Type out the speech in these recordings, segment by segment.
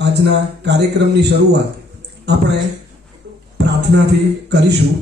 આજના કાર્યક્રમની શરૂઆત આપણે પ્રાર્થનાથી કરીશું।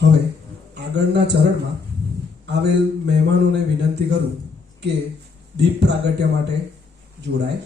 હવે આગળના ચરણમાં આવેલ મહેમાનોને વિનંતી કરું કે દીપ પ્રાગટ્ય માટે જોડાય.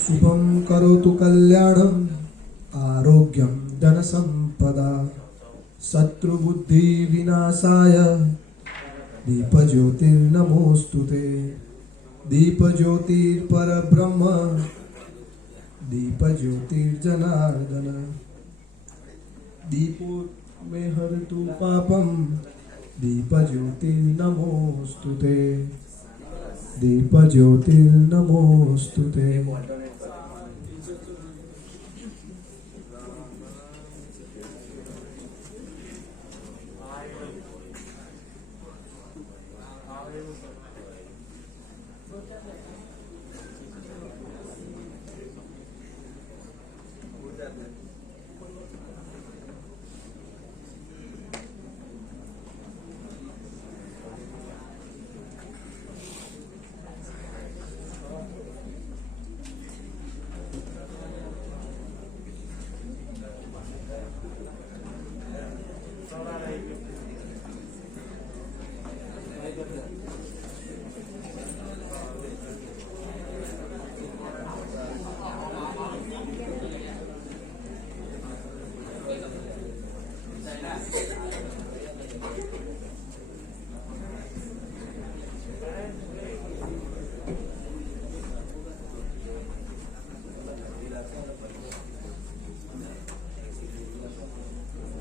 શુભમ કરોતુ કલ્યાણમ આરોગ્યમ ધન સંપદા શત્રુબુદ્ધિ વિનાશાય દીપ જ્યોતિર્નમોસ્તુતે. દીપ જ્યોતિર પરબ્રહ્મ દીપ જ્યોતિર્જનાર્દન દીપો મે હરતુ પાપમ દીપ જ્યોતિર્નમોસ્તુતે. દીપ જ્યોતિર્નમોસ્તુતે.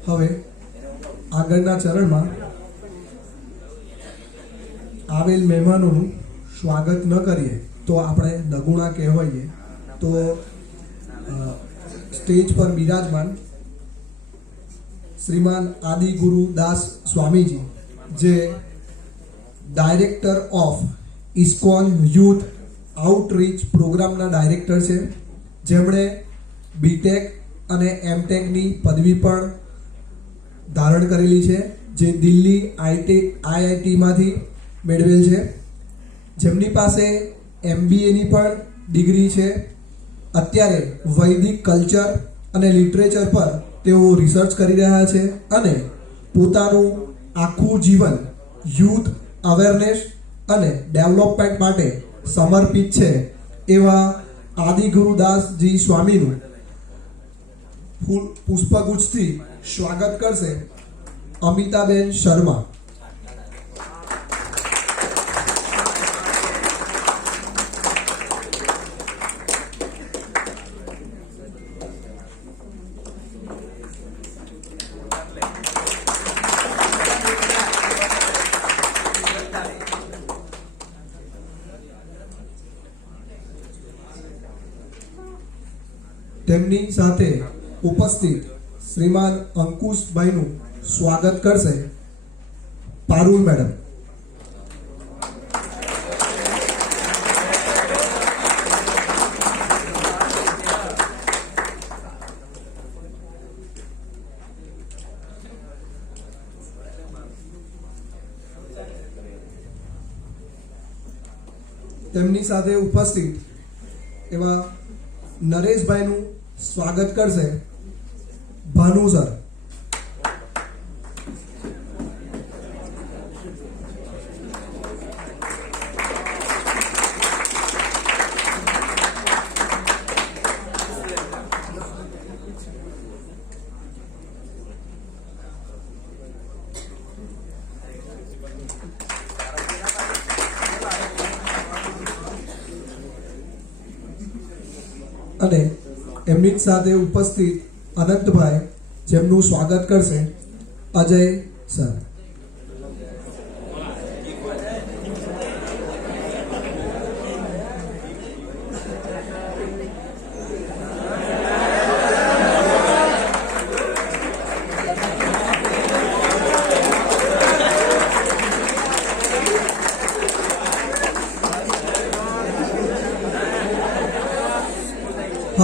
હવે આગળના ચરણમાં આવેલ મહેમાનોનું સ્વાગત ન કરીએ તો આપણે દગુણા કહેવાઈએ. તો સ્ટેજ પર બિરાજમાન શ્રીમાન આદિગુરુ દાસ સ્વામીજી, જે director of ISKCON youth outreach પ્રોગ્રામના ડાયરેક્ટર છે, જેમણે બીટેક અને એમટેકની પદવી પણ ધારણ કરેલી છે, જે દિલ્હી આઈઆઈટીમાંથી મેળવેલ છે, જેમની પાસે MBAની પણ ડિગ્રી છે. અત્યારે વૈદિક કલ્ચર અને લિટરેચર પર તેઓ રિસર્ચ કરી રહ્યા છે અને પોતાનું આખું જીવન યુથ અવેરનેસ અને ડેવલપમેન્ટ માટે સમર્પિત છે. એવા આદિગુરુદાસજી સ્વામીનું પુષ્પગુચ્છથી સ્વાગત કરશે અમિતાબેન શર્મા. તેમની સાથે ઉપસ્થિત શ્રીમાન અંકુશભાઈનું સ્વાગત કરશે પારુલ મેડમ. તેમની સાથે ઉપસ્થિત એવા નરેશભાઈનું સ્વાગત કરશે ભાનુ સર. અને એમની સાથે ઉપસ્થિત અનંતભાઈ, જેમનું સ્વાગત કરશે અજય સર.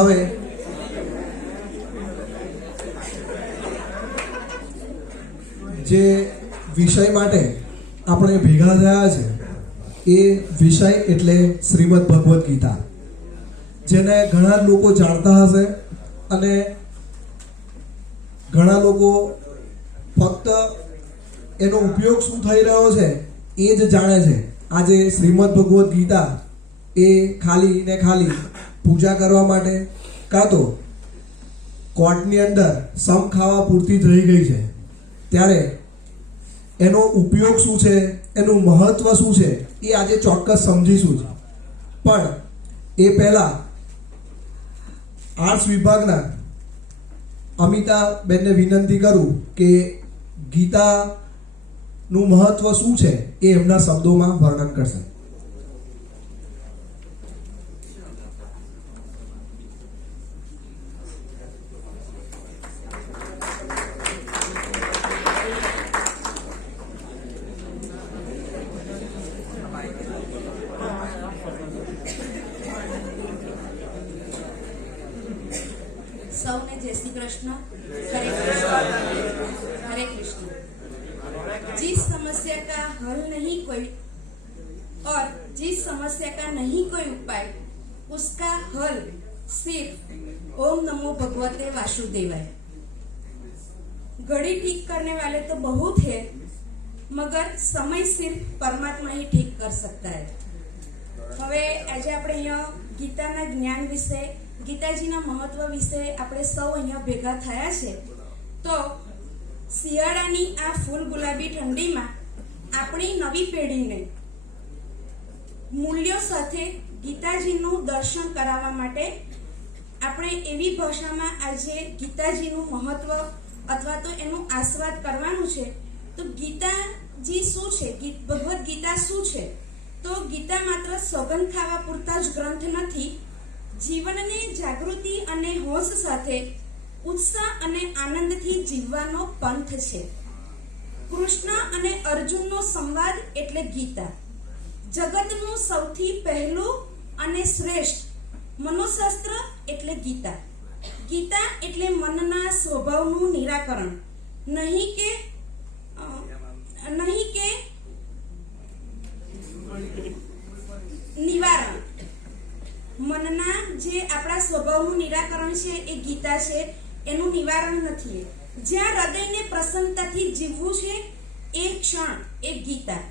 હવે જે વિષય માટે આપણે ભેગા થયા છે એ વિષય એટલે શ્રીમદ ભગવદ્ ગીતા, જેને ઘણા લોકો જાણતા હશે અને ઘણા લોકો ફક્ત એનો ઉપયોગ શું થઈ રહ્યો છે એ જ જાણે છે. આજે શ્રીમદ ભગવદ્ ગીતા એ ખાલી ને ખાલી પૂજા કરવા માટે કાં તો કોર્ટની અંદર સમ ખાવા પૂરતી જ રહી ગઈ છે. ત્યારે એનો ઉપયોગ શું છે, એનું મહત્વ શું છે એ આજે ચોક્કસ સમજીશું જ. પણ એ પહેલા આર્ટ્સ વિભાગના અમિતાબેનને વિનંતી કરું કે ગીતાનું મહત્વ શું છે એ એમના શબ્દોમાં વર્ણન કરશે. સૌને જય શ્રી કૃષ્ણ. हरे कृष्ण. जिस समस्या का हल नहीं कोई और जिस समस्या का नहीं कोई उपाय, उसका हल सिर्फ ओम नमो भगवते वासुदेवाय. घड़ी ठीक करने वाले तो बहुत है, मगर समय सिर्फ परमात्मा ही ठीक कर सकता है. હવે આજે આપણે અહીંયા ગીતાના જ્ઞાન વિશે, ગીતાજીના મહત્વ વિશે આપણે સૌ અહીંયા ભેગા થયા છે. તો શિયાળાની આ ફૂલ ગુલાબી ઠંડીમાં આપણી નવી પેઢીને મૂલ્યો સાથે ગીતાજીનું દર્શન કરાવવા માટે આપણે એવી ભાષામાં આજે ગીતાજીનું મહત્વ અથવા તો એનું આસ્વાદ કરવાનું છે. તો ગીતાજી શું છે, ભગવદ્ ગીતા શું છે? તો ગીતા માત્ર સોગંદ ખાવા પૂરતા જ ગ્રંથ નથી. જીવનને જાગૃતિ અને હોશ સાથે ઉત્સાહ અને આનંદથી જીવવાનો પંથ છે. કૃષ્ણ અને અર્જુનનો સંવાદ એટલે ગીતા. જગતનું સૌથી પહેલું અને શ્રેષ્ઠ મનોશાસ્ત્ર એટલે ગીતા. ગીતા એટલે મનના સ્વભાવનું નિરાકરણ, નહીં કે નિવારણ. મનના જે આપણા સ્વભાવનું નિરાકરણ છે એ ગીતા છે, એનું નિવારણ નથી. જ્યાં હૃદયને પ્રસન્નતાથી જીવવું છે એ ક્ષણ એ ગીતા.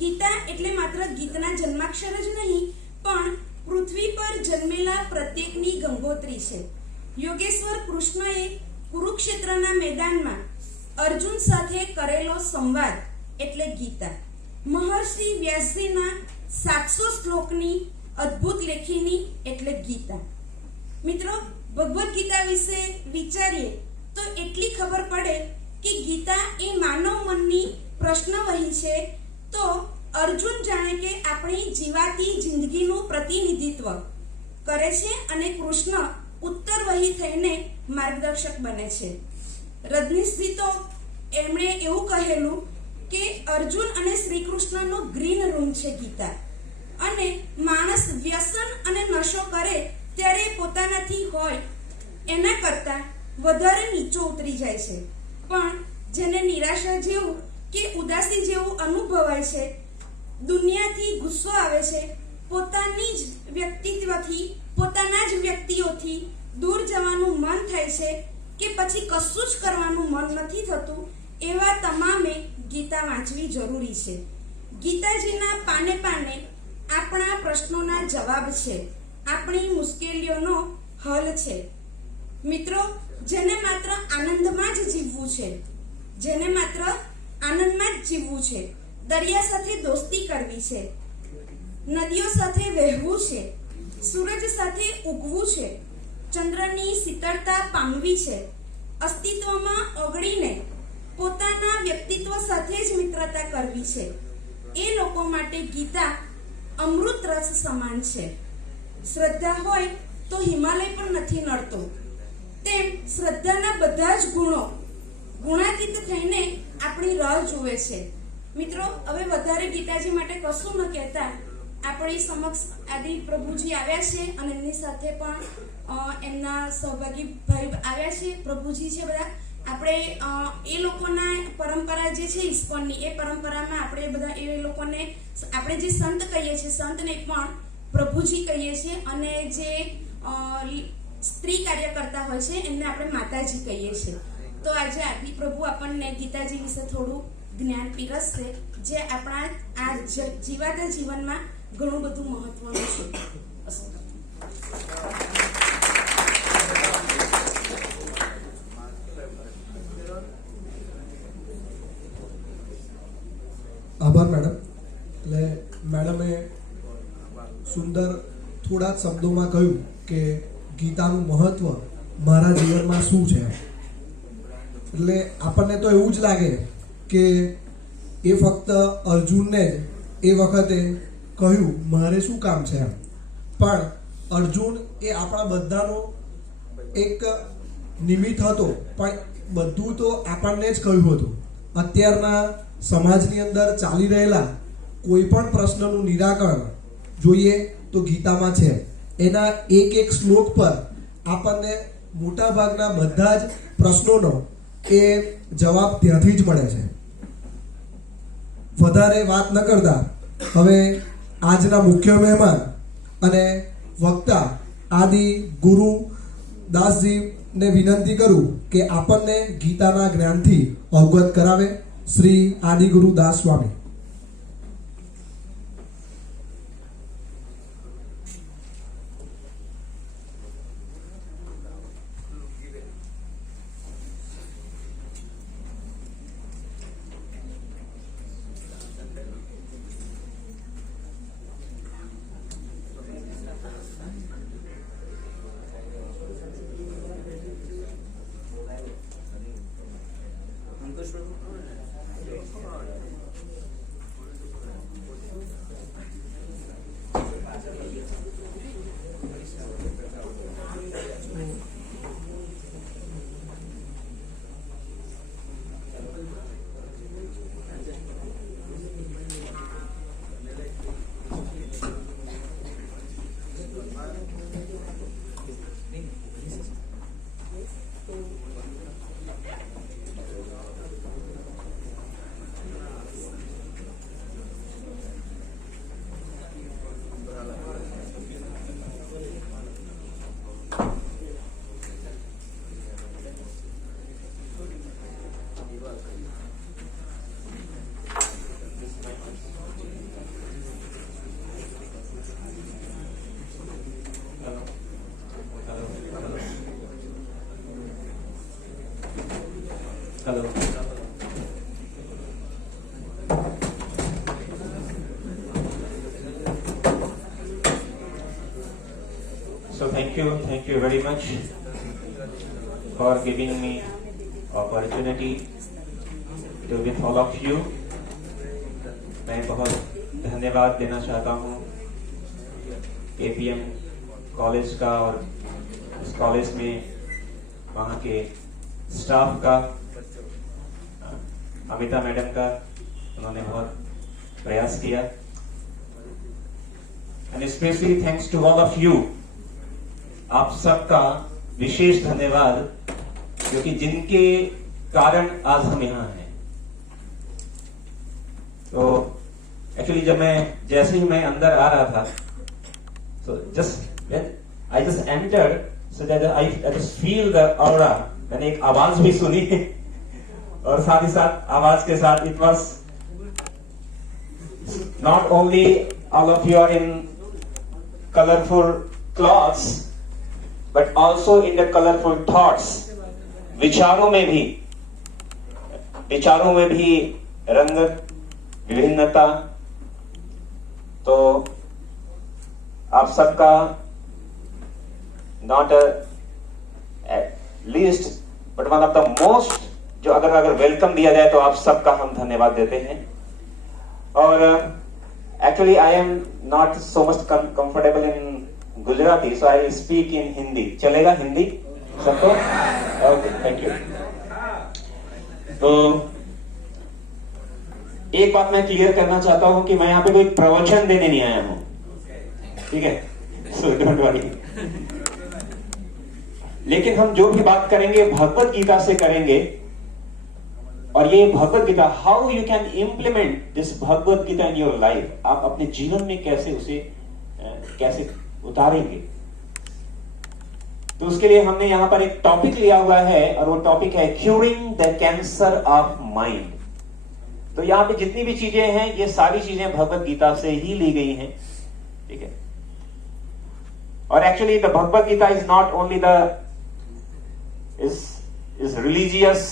ગીતા એટલે માત્ર ગીતના જન્માક્ષર જ નહીં, પણ પૃથ્વી પર જન્મેલા પ્રત્યેકની ગંગોત્રી છે. યોગેશ્વર કૃષ્ણએ કુરુક્ષેત્રના મેદાનમાં અર્જુન સાથે કરેલો સંવાદ એટલે ગીતા. મહર્ષિ વ્યાસજીના 700 શ્લોકની અદ્ભુત લેખીની એટલે ગીતા. મિત્રો, ભગવદ્ ગીતા વિશે વિચારીએ તો એટલી ખબર પડે કે ગીતા એ માનવ મનની પ્રશ્નવહી છે. તો અર્જુન જાણે કે આપણી જીવાતી જિંદગીનું પ્રતિનિધિત્વ કરે છે અને કૃષ્ણ ઉત્તરવહી થઈને માર્ગદર્શક બને છે. રજનીશજી તો એમણે એવું કહેલું કે અર્જુન અને શ્રી કૃષ્ણનો ગ્રીન રૂમ છે ગીતા. અને માણસ વ્યસન અને નશો કરે ત્યારે પોતાનાથી હોય એના કરતાં વધારે નીચો ઉતરી જાય છે. પણ જેને નિરાશા જેવું કે ઉદાસી જેવું અનુભવાય છે, દુનિયાથી ગુસ્સો આવે છે, પોતાની જ વ્યક્તિત્વથી, પોતાના જ વ્યક્તિઓથી દૂર જવાનું મન થાય છે કે પછી કશું જ કરવાનું મન નથી થતું, એવા તમામે ગીતા વાંચવી જરૂરી છે. ગીતાજીના પાને પાને આપણા પ્રશ્નોના જવાબ છે, આપણી મુશ્કેલીઓનો હલ છે. મિત્રો, જેને માત્ર આનંદમાં જ જીવવું છે, જેને માત્ર આનંદમાં જ જીવવું છે, દરિયા સાથે દોસ્તી કરવી છે, નદીઓ સાથે વહેવું છે, સૂરજ સાથે ઉગવું છે, ચંદ્રની શીતળતા પામવી છે, અસ્તિત્વમાં ઓગળીને પોતાના વ્યક્તિત્વ સાથે જ મિત્રતા કરવી છે, એ લોકો માટે ગીતા અમૃત રસ સમાન છે. શ્રદ્ધા હોય તો હિમાલય પણ નથી નડતો. તેમ શ્રદ્ધાના બધા જ ગુણો ગુણાતીત થઈને આપણી રાહ જુએ છે. મિત્રો, હવે વધારે ગીતાજી માટે કશું ન કહેતા આપણી સમક્ષ આદિ પ્રભુજી આવ્યા છે અને એમની સાથે પણ એમના સહભાગી ભાઈ આવ્યા છે, પ્રભુજી છે બધા. આપણે એ લોકોના પરંપરા જે છે ઇસ્કોનની, એ પરંપરામાં આપણે બધા એ લોકોને આપણે જે સંત કહીએ છીએ, સંતને પણ પ્રભુજી કહીએ છીએ, અને જે સ્ત્રી કાર્ય કરતા હોય છે એમને આપણે માતાજી કહીએ છીએ. તો આજે આદિ પ્રભુ આપણને ગીતાજી વિશે થોડું જ્ઞાન પીરસશે, જે આપણા આ જીવાતા જીવનમાં ઘણું બધું મહત્વનું છે. આભાર મેડમ. એટલે મેડમે સુંદર થોડા જ શબ્દોમાં કહ્યું કે ગીતાનું મહત્વ મારા જીવનમાં શું છે. એટલે આપણને તો એવું જ લાગે કે એ ફક્ત અર્જુનને જ એ વખતે કહ્યું મારે શું કામ છે એમ, પણ અર્જુન એ આપણા બધાનો એક નિમિત્ત હતો, પણ બધું તો આપણને જ કહ્યું હતું. અત્યારના સમાજની અંદર ચાલી રહેલા કોઈ પણ પ્રશ્નનું નિરાકરણ જોઈએ તો ગીતામાં છે. એના એક એક શ્લોક પર આપણને મોટા ભાગના બધા જ પ્રશ્નોનો એ જવાબ ત્યાંથી જ મળે છે. વધારે વાત ન કરતા હવે આજના મુખ્ય મહેમાન અને વક્તા આદિ ગુરુ દાસજીને વિનંતી કરું કે આપણને ગીતાના જ્ઞાનથી અવગત કરાવે. શ્રી આદિ ગુરુ દાસ સ્વામી. Hello. So thank you very much for giving me opportunity to with all of you. मैं बहुत धन्यवाद देना चाहता हूँ APM कॉलेज का और इस कॉलेज में वहाँ के स्टाफ का, अमिता मैडम का, उन्होंने बहुत प्रयास किया. And specially thanks to all of you. आप सबका विशेष धन्यवाद, क्योंकि जिनके कारण आज हम यहाँ हैं. तो एक्चुअली जैसे ही मैं अंदर आ रहा था, so I just entered, so that I just feel the aura. मैंने एक आवाज भी सुनी और साथ ही साथ आवाज के साथ it was not only all of you are in colorful clothes but also in the colorful thoughts. विचारों में भी रंगत, विभिन्नता. तो आप सबका not at least but one of the most, जो अगर वेलकम दिया जाए तो आप सबका हम धन्यवाद देते हैं. और actually I am not so much comfortable in Gujarati, so I speak in Hindi. चलेगा हिंदी सबको? Okay, thank you. तो एक बात मैं क्लियर करना चाहता हूं कि मैं यहाँ पे कोई प्रवचन देने नहीं आया हूं. ठीक है, सो डोंट वरी। लेकिन हम जो भी बात करेंगे भगवत गीता से करेंगे, और ये Bhagavad Gita, how you can implement this Bhagavad Gita in your life, आप अपने जीवन में कैसे उसे कैसे उतारेंगे। तो उसके लिए हमने यहां पर एक टॉपिक लिया हुआ है, और वो टॉपिक है curing the cancer of mind. तो यहां पे जितनी भी चीजें हैं, ये सारी चीजें भगवत गीता से ही ली गई हैं, ठीक है। और actually the Bhagavad Gita is not only the is religious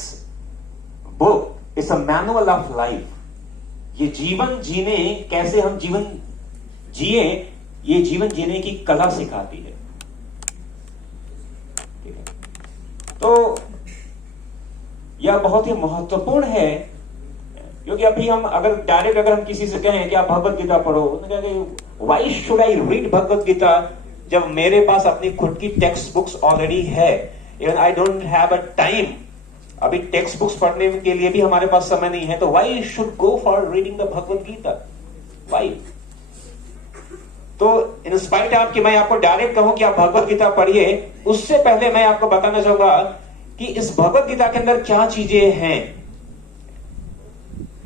book, it's a manual of life. ये जीवन जीने, कैसे हम जीवन जिए, ये जीवन जीने की कला सिखाती है, ठीक है। तो यह बहुत ही महत्वपूर्ण है, क्योंकि अभी हम अगर हम किसी से कहें कि आप भगवत गीता पढ़ो, why should I read Bhagavad Gita, जब मेरे पास अपनी खुद की टेक्स्ट बुक्स ऑलरेडी है, even I don't have a time, अभी टेक्स्ट बुक्स पढ़ने के लिए भी हमारे पास समय नहीं है, तो why should go for reading the Bhagavad Gita, why. तो इंस्पाइट आप कि मैं आपको डायरेक्ट कहूं कि आप भगवत गीता पढ़िए, उससे पहले मैं आपको बताना चाहूंगा कि इस भगवत गीता के अंदर क्या चीजें हैं,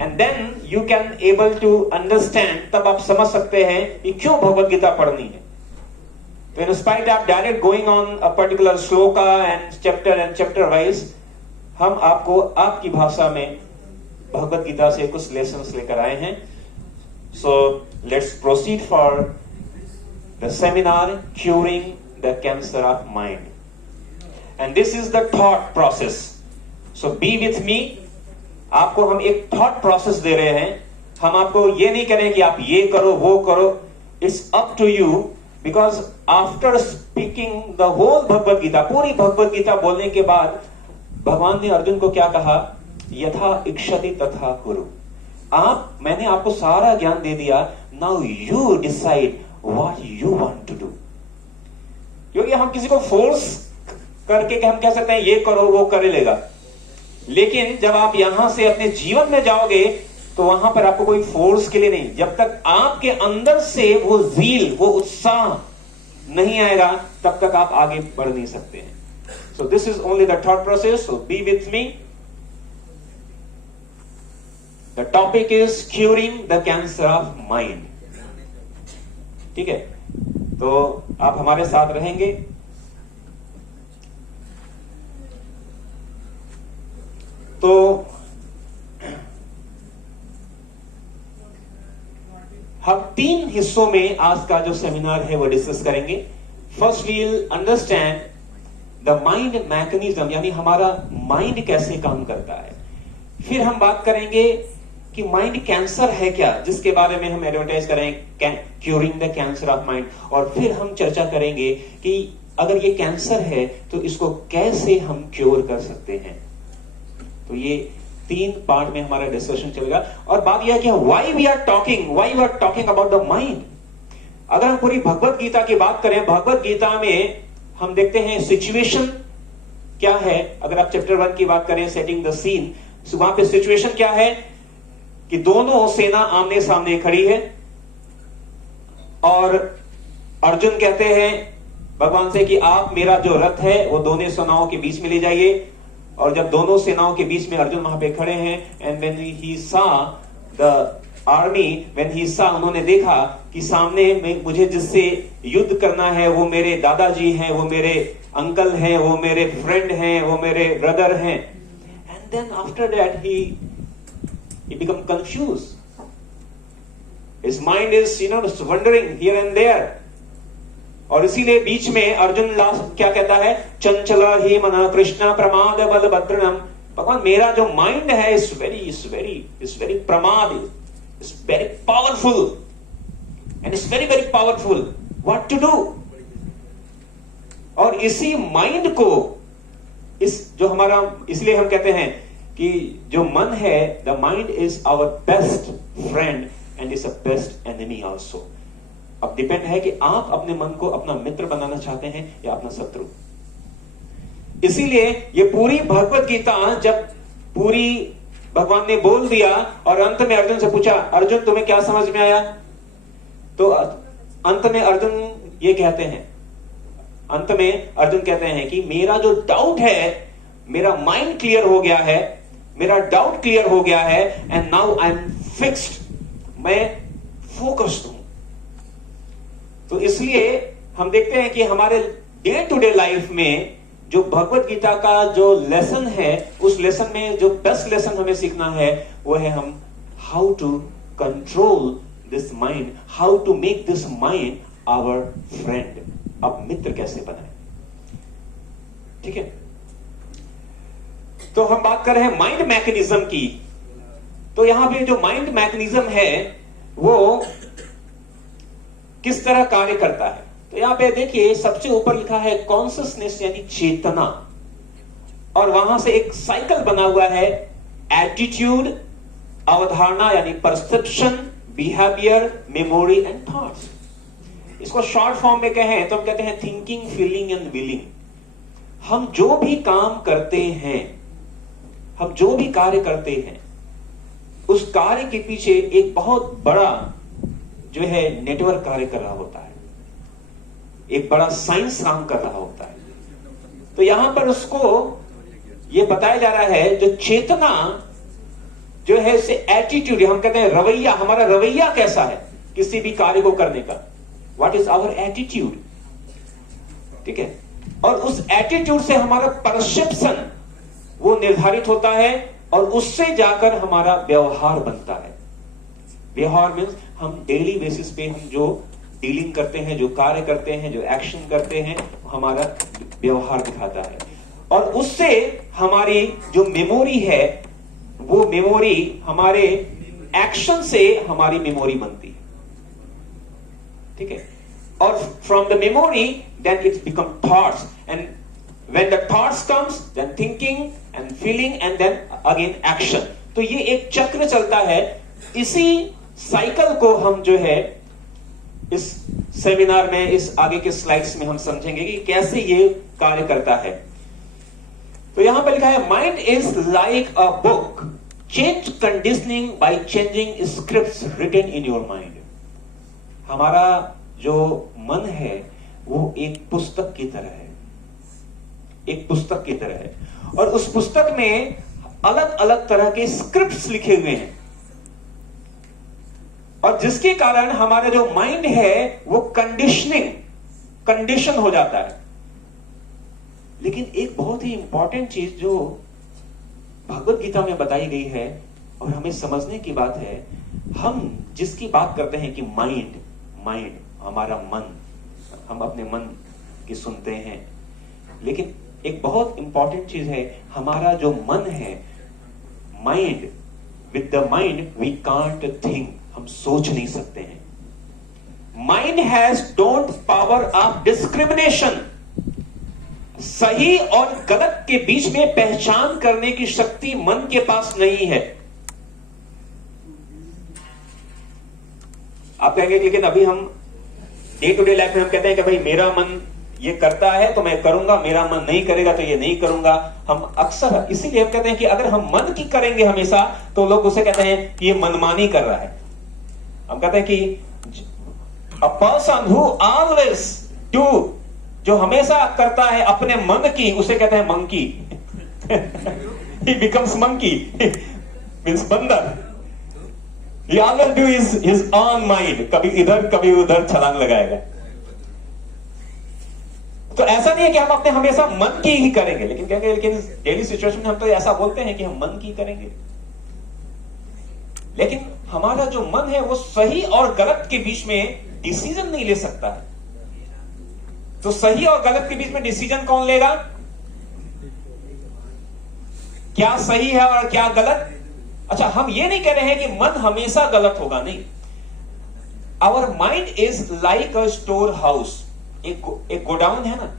and then you can able to understand, तब आप समझ सकते हैं कि क्यों भगवत गीता पढ़नी है। तो इंस्पाइट आप direct going on a particular shloka and chapter wise, हम आपको आपकी भाषा में भगवत गीता से कुछ लेसन्स लेकर आए हैं। So let's proceed for the seminar curing the cancer of mind, and this is the thought process. So B with me, आपको हम एक थॉट प्रोसेस दे रहे हैं। हम आपको ये नहीं कह रहे कि आप ये करो वो करो, it's up to you, because after speaking the whole Bhagavad Gita, पूरी भगवत गीता बोलने के बाद भगवान ने अर्जुन को क्या कहा, यथा इच्छति तथा कुरु। मैंने आपको सारा ज्ञान दे दिया, now you decide what you want to do. क्योंकि हम किसी को फोर्स करके हम कह सकते हैं ये करो वो कर लेगा, लेकिन जब आप यहां से अपने जीवन में जाओगे तो वहां पर आपको कोई फोर्स के लिए नहीं, जब तक आपके अंदर से वो ज़ील, वो उत्साह नहीं आएगा, तब तक आप आगे बढ़ नहीं सकते हैं। So this is only the thought process, so be with me. The topic is curing the cancer of mind. ठीक है, तो आप हमारे साथ रहेंगे। तो हम 3 हिस्सों में आज का जो सेमिनार है वो डिस्कस करेंगे। First we will understand the mind mechanism, यानी हमारा माइंड कैसे काम करता है। फिर हम बात करेंगे कि माइंड कैंसर है क्या, जिसके बारे में हम एडवर्टाइज करें, curing the cancer of mind. और फिर हम चर्चा करेंगे कि अगर ये कैंसर है तो इसको कैसे हम क्योर कर सकते हैं। तो ये 3 पार्ट में हमारा डिस्कशन चलेगा। और बात यह है कि why we are talking about the mind. अगर हम पूरी भगवत गीता की बात करें, भगवत गीता में हम देखते हैं सिचुएशन क्या है। अगर आप चैप्टर 1 की बात करें, सेटिंग द सीन, वहां पे सिचुएशन क्या है कि दोनों सेना आमने सामने खड़ी है, और अर्जुन कहते हैं भगवान से कि आप मेरा जो रथ है वो दोनों सेनाओं के बीच में ले जाइए। और जब दोनों सेनाओं के बीच में अर्जुन वहां पे खड़े हैं, एंड व्हेन ही सा द आर्मी, उन्होंने देखा कि सामने में मुझे जिससे युद्ध करना है वो मेरे दादाजी हैं, वो मेरे अंकल हैं, वो मेरे फ्रेंड हैं, वो मेरे ब्रदर हैं। And then after that he become confuse, his mind is wandering here and there. और इसीलिए बीच में अर्जुन लास्ट क्या कहता है, चंचला ही मना कृष्णा प्रमाद बल भद्रणम। भगवान मेरा जो माइंड है इज वेरी प्रमाद, is very powerful, and is very powerful, what to do. और इसी माइंड को इसलिए हम कहते हैं कि जो मन है, the mind is our best friend and is a best enemy also. अब डिपेंड है कि आप अपने मन को अपना मित्र बनाना चाहते हैं या अपना शत्रु। इसीलिए ये पूरी भगवत गीता जब पूरी भगवान ने बोल दिया और अंत में अर्जुन से पूछा, अर्जुन तुम्हें क्या समझ में आया, तो अंत में अर्जुन ये कहते हैं, अंत में अर्जुन कहते हैं कि मेरा जो डाउट है, मेरा माइंड क्लियर हो गया है, मेरा डाउट क्लियर हो गया है, and now I am fixed, मैं फोकस्ड हूं। तो इसलिए हम देखते हैं कि हमारे डे टू डे लाइफ में जो भगवत गीता का जो लेसन है, उस लेसन में जो बेस्ट लेसन हमें सीखना है वो है हम how to control this mind, how to make this mind our friend. अब मित्र कैसे बनाए, ठीक है। तो हम बात कर रहे हैं माइंड मैकेनिज्म की। तो यहां पे जो माइंड मैकेनिज्म है वो किस तरह कार्य करता है, तो यहां पे देखिए सबसे ऊपर लिखा है कॉन्शियसनेस यानी चेतना, और वहां से एक साइकिल बना हुआ है एटीट्यूड, अवधारणा यानी perception, behaviour, memory and thoughts. इसको शॉर्ट फॉर्म में कहें तो हम कहते हैं थिंकिंग, फीलिंग एंड विलिंग। हम जो भी काम करते हैं, हम जो भी कार्य करते हैं, उस कार्य के पीछे एक बहुत बड़ा जो है नेटवर्क कार्य कर रहा होता है, एक बड़ा साइंस काम कर रहा होता है। तो यहां पर उसको यह बताया जा रहा है जो चेतना जो है इसे एटीट्यूड, हम कहते हैं रवैया, हमारा रवैया कैसा है किसी भी कार्य को करने का, व्हाट इज आवर एटीट्यूड, ठीक है। और उस एटीट्यूड से हमारा परसेप्शन वो निर्धारित होता है, और उससे जाकर हमारा व्यवहार बनता है। व्यवहार मीन्स हम डेली बेसिस पे हम जो डीलिंग करते हैं, जो कार्य करते हैं, जो एक्शन करते हैं, हमारा व्यवहार दिखाता है। और उससे हमारी जो मेमोरी है, वो मेमोरी हमारे एक्शन से हमारी मेमोरी बनती है, ठीक है। और from the memory then it's become thoughts, and when the thoughts comes then thinking and feeling and then again action। तो ये एक चक्र चलता है। इसी साइकिल को हम जो है इस सेमिनार में, इस आगे के स्लाइड्स में हम समझेंगे कि कैसे ये कार्य करता है। तो यहां पर लिखा है mind is like a book, change conditioning by changing scripts written in your mind. हमारा जो मन है वो एक पुस्तक की तरह है, एक पुस्तक की तरह है, और उस पुस्तक में अलग अलग तरह के स्क्रिप्ट्स लिखे हुए हैं, और जिसके कारण हमारा जो माइंड है वो कंडीशन हो जाता है। लेकिन एक बहुत ही इंपॉर्टेंट चीज जो भगवत गीता में बताई गई है और हमें समझने की बात है, हम जिसकी बात करते हैं कि माइंड हमारा मन, हम अपने मन की सुनते हैं, लेकिन एक बहुत इंपॉर्टेंट चीज है, हमारा जो मन है, mind, with the mind we can't think, हम सोच नहीं सकते हैं। Mind has don't power of discrimination, सही और गलत के बीच में पहचान करने की शक्ति मन के पास नहीं है। आप कहेंगे लेकिन अभी हम डे टू डे लाइफ में हम कहते हैं कि भाई मेरा मन ये करता है तो मैं करूंगा, मेरा मन नहीं करेगा तो ये नहीं करूंगा। हम अक्सर इसीलिए हम कहते हैं कि अगर हम मन की करेंगे हमेशा तो लोग उसे कहते हैं कि ये मनमानी कर रहा है। हम कहते हैं कि a person who always do, जो हमेशा करता है अपने मन की, उसे कहते हैं मंकी। ही बिकम्स मंकी मींस बंदर। He always do his own mind, कभी इधर कभी उधर छलांग लगाएगा। तो ऐसा नहीं है कि हम अपने हमेशा मन की ही करेंगे, लेकिन कहेंगे लेकिन डेली सिचुएशन में हम तो ऐसा बोलते हैं कि हम मन की करेंगे, लेकिन हमारा जो मन है वो सही और गलत के बीच में डिसीजन नहीं ले सकता है। तो सही और गलत के बीच में डिसीजन कौन लेगा? क्या सही है और क्या गलत? अच्छा, हम ये नहीं कह रहे हैं कि मन हमेशा गलत होगा, नहीं। Our mind is like a store house. एक गोडाउन है ना,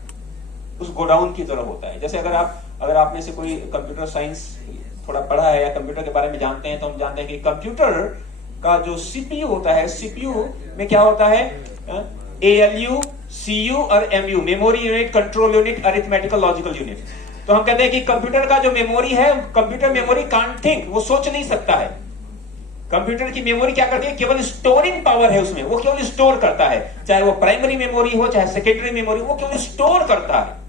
उस गोडाउन की तरह होता है। जैसे अगर आप में से कोई कंप्यूटर साइंस थोड़ा पढ़ा है या कंप्यूटर के बारे में जानते हैं, तो हम जानते हैं कि कंप्यूटर का जो सीपीयू होता है, सीपीयू में क्या होता है? एएलयू, सीयू और MU, memory unit, control unit, arithmetical logical unit. तो हम कहते हैं कि कंप्यूटर का जो मेमोरी है, कंप्यूटर मेमोरी कांट थिंक, वो सोच नहीं सकता है। कंप्यूटर की मेमोरी क्या करती है, केवल स्टोरिंग पावर है उसमें, वो केवल स्टोर करता है, चाहे वो प्राइमरी मेमोरी हो चाहे सेकेंडरी मेमोरी, वो केवल स्टोर करता है।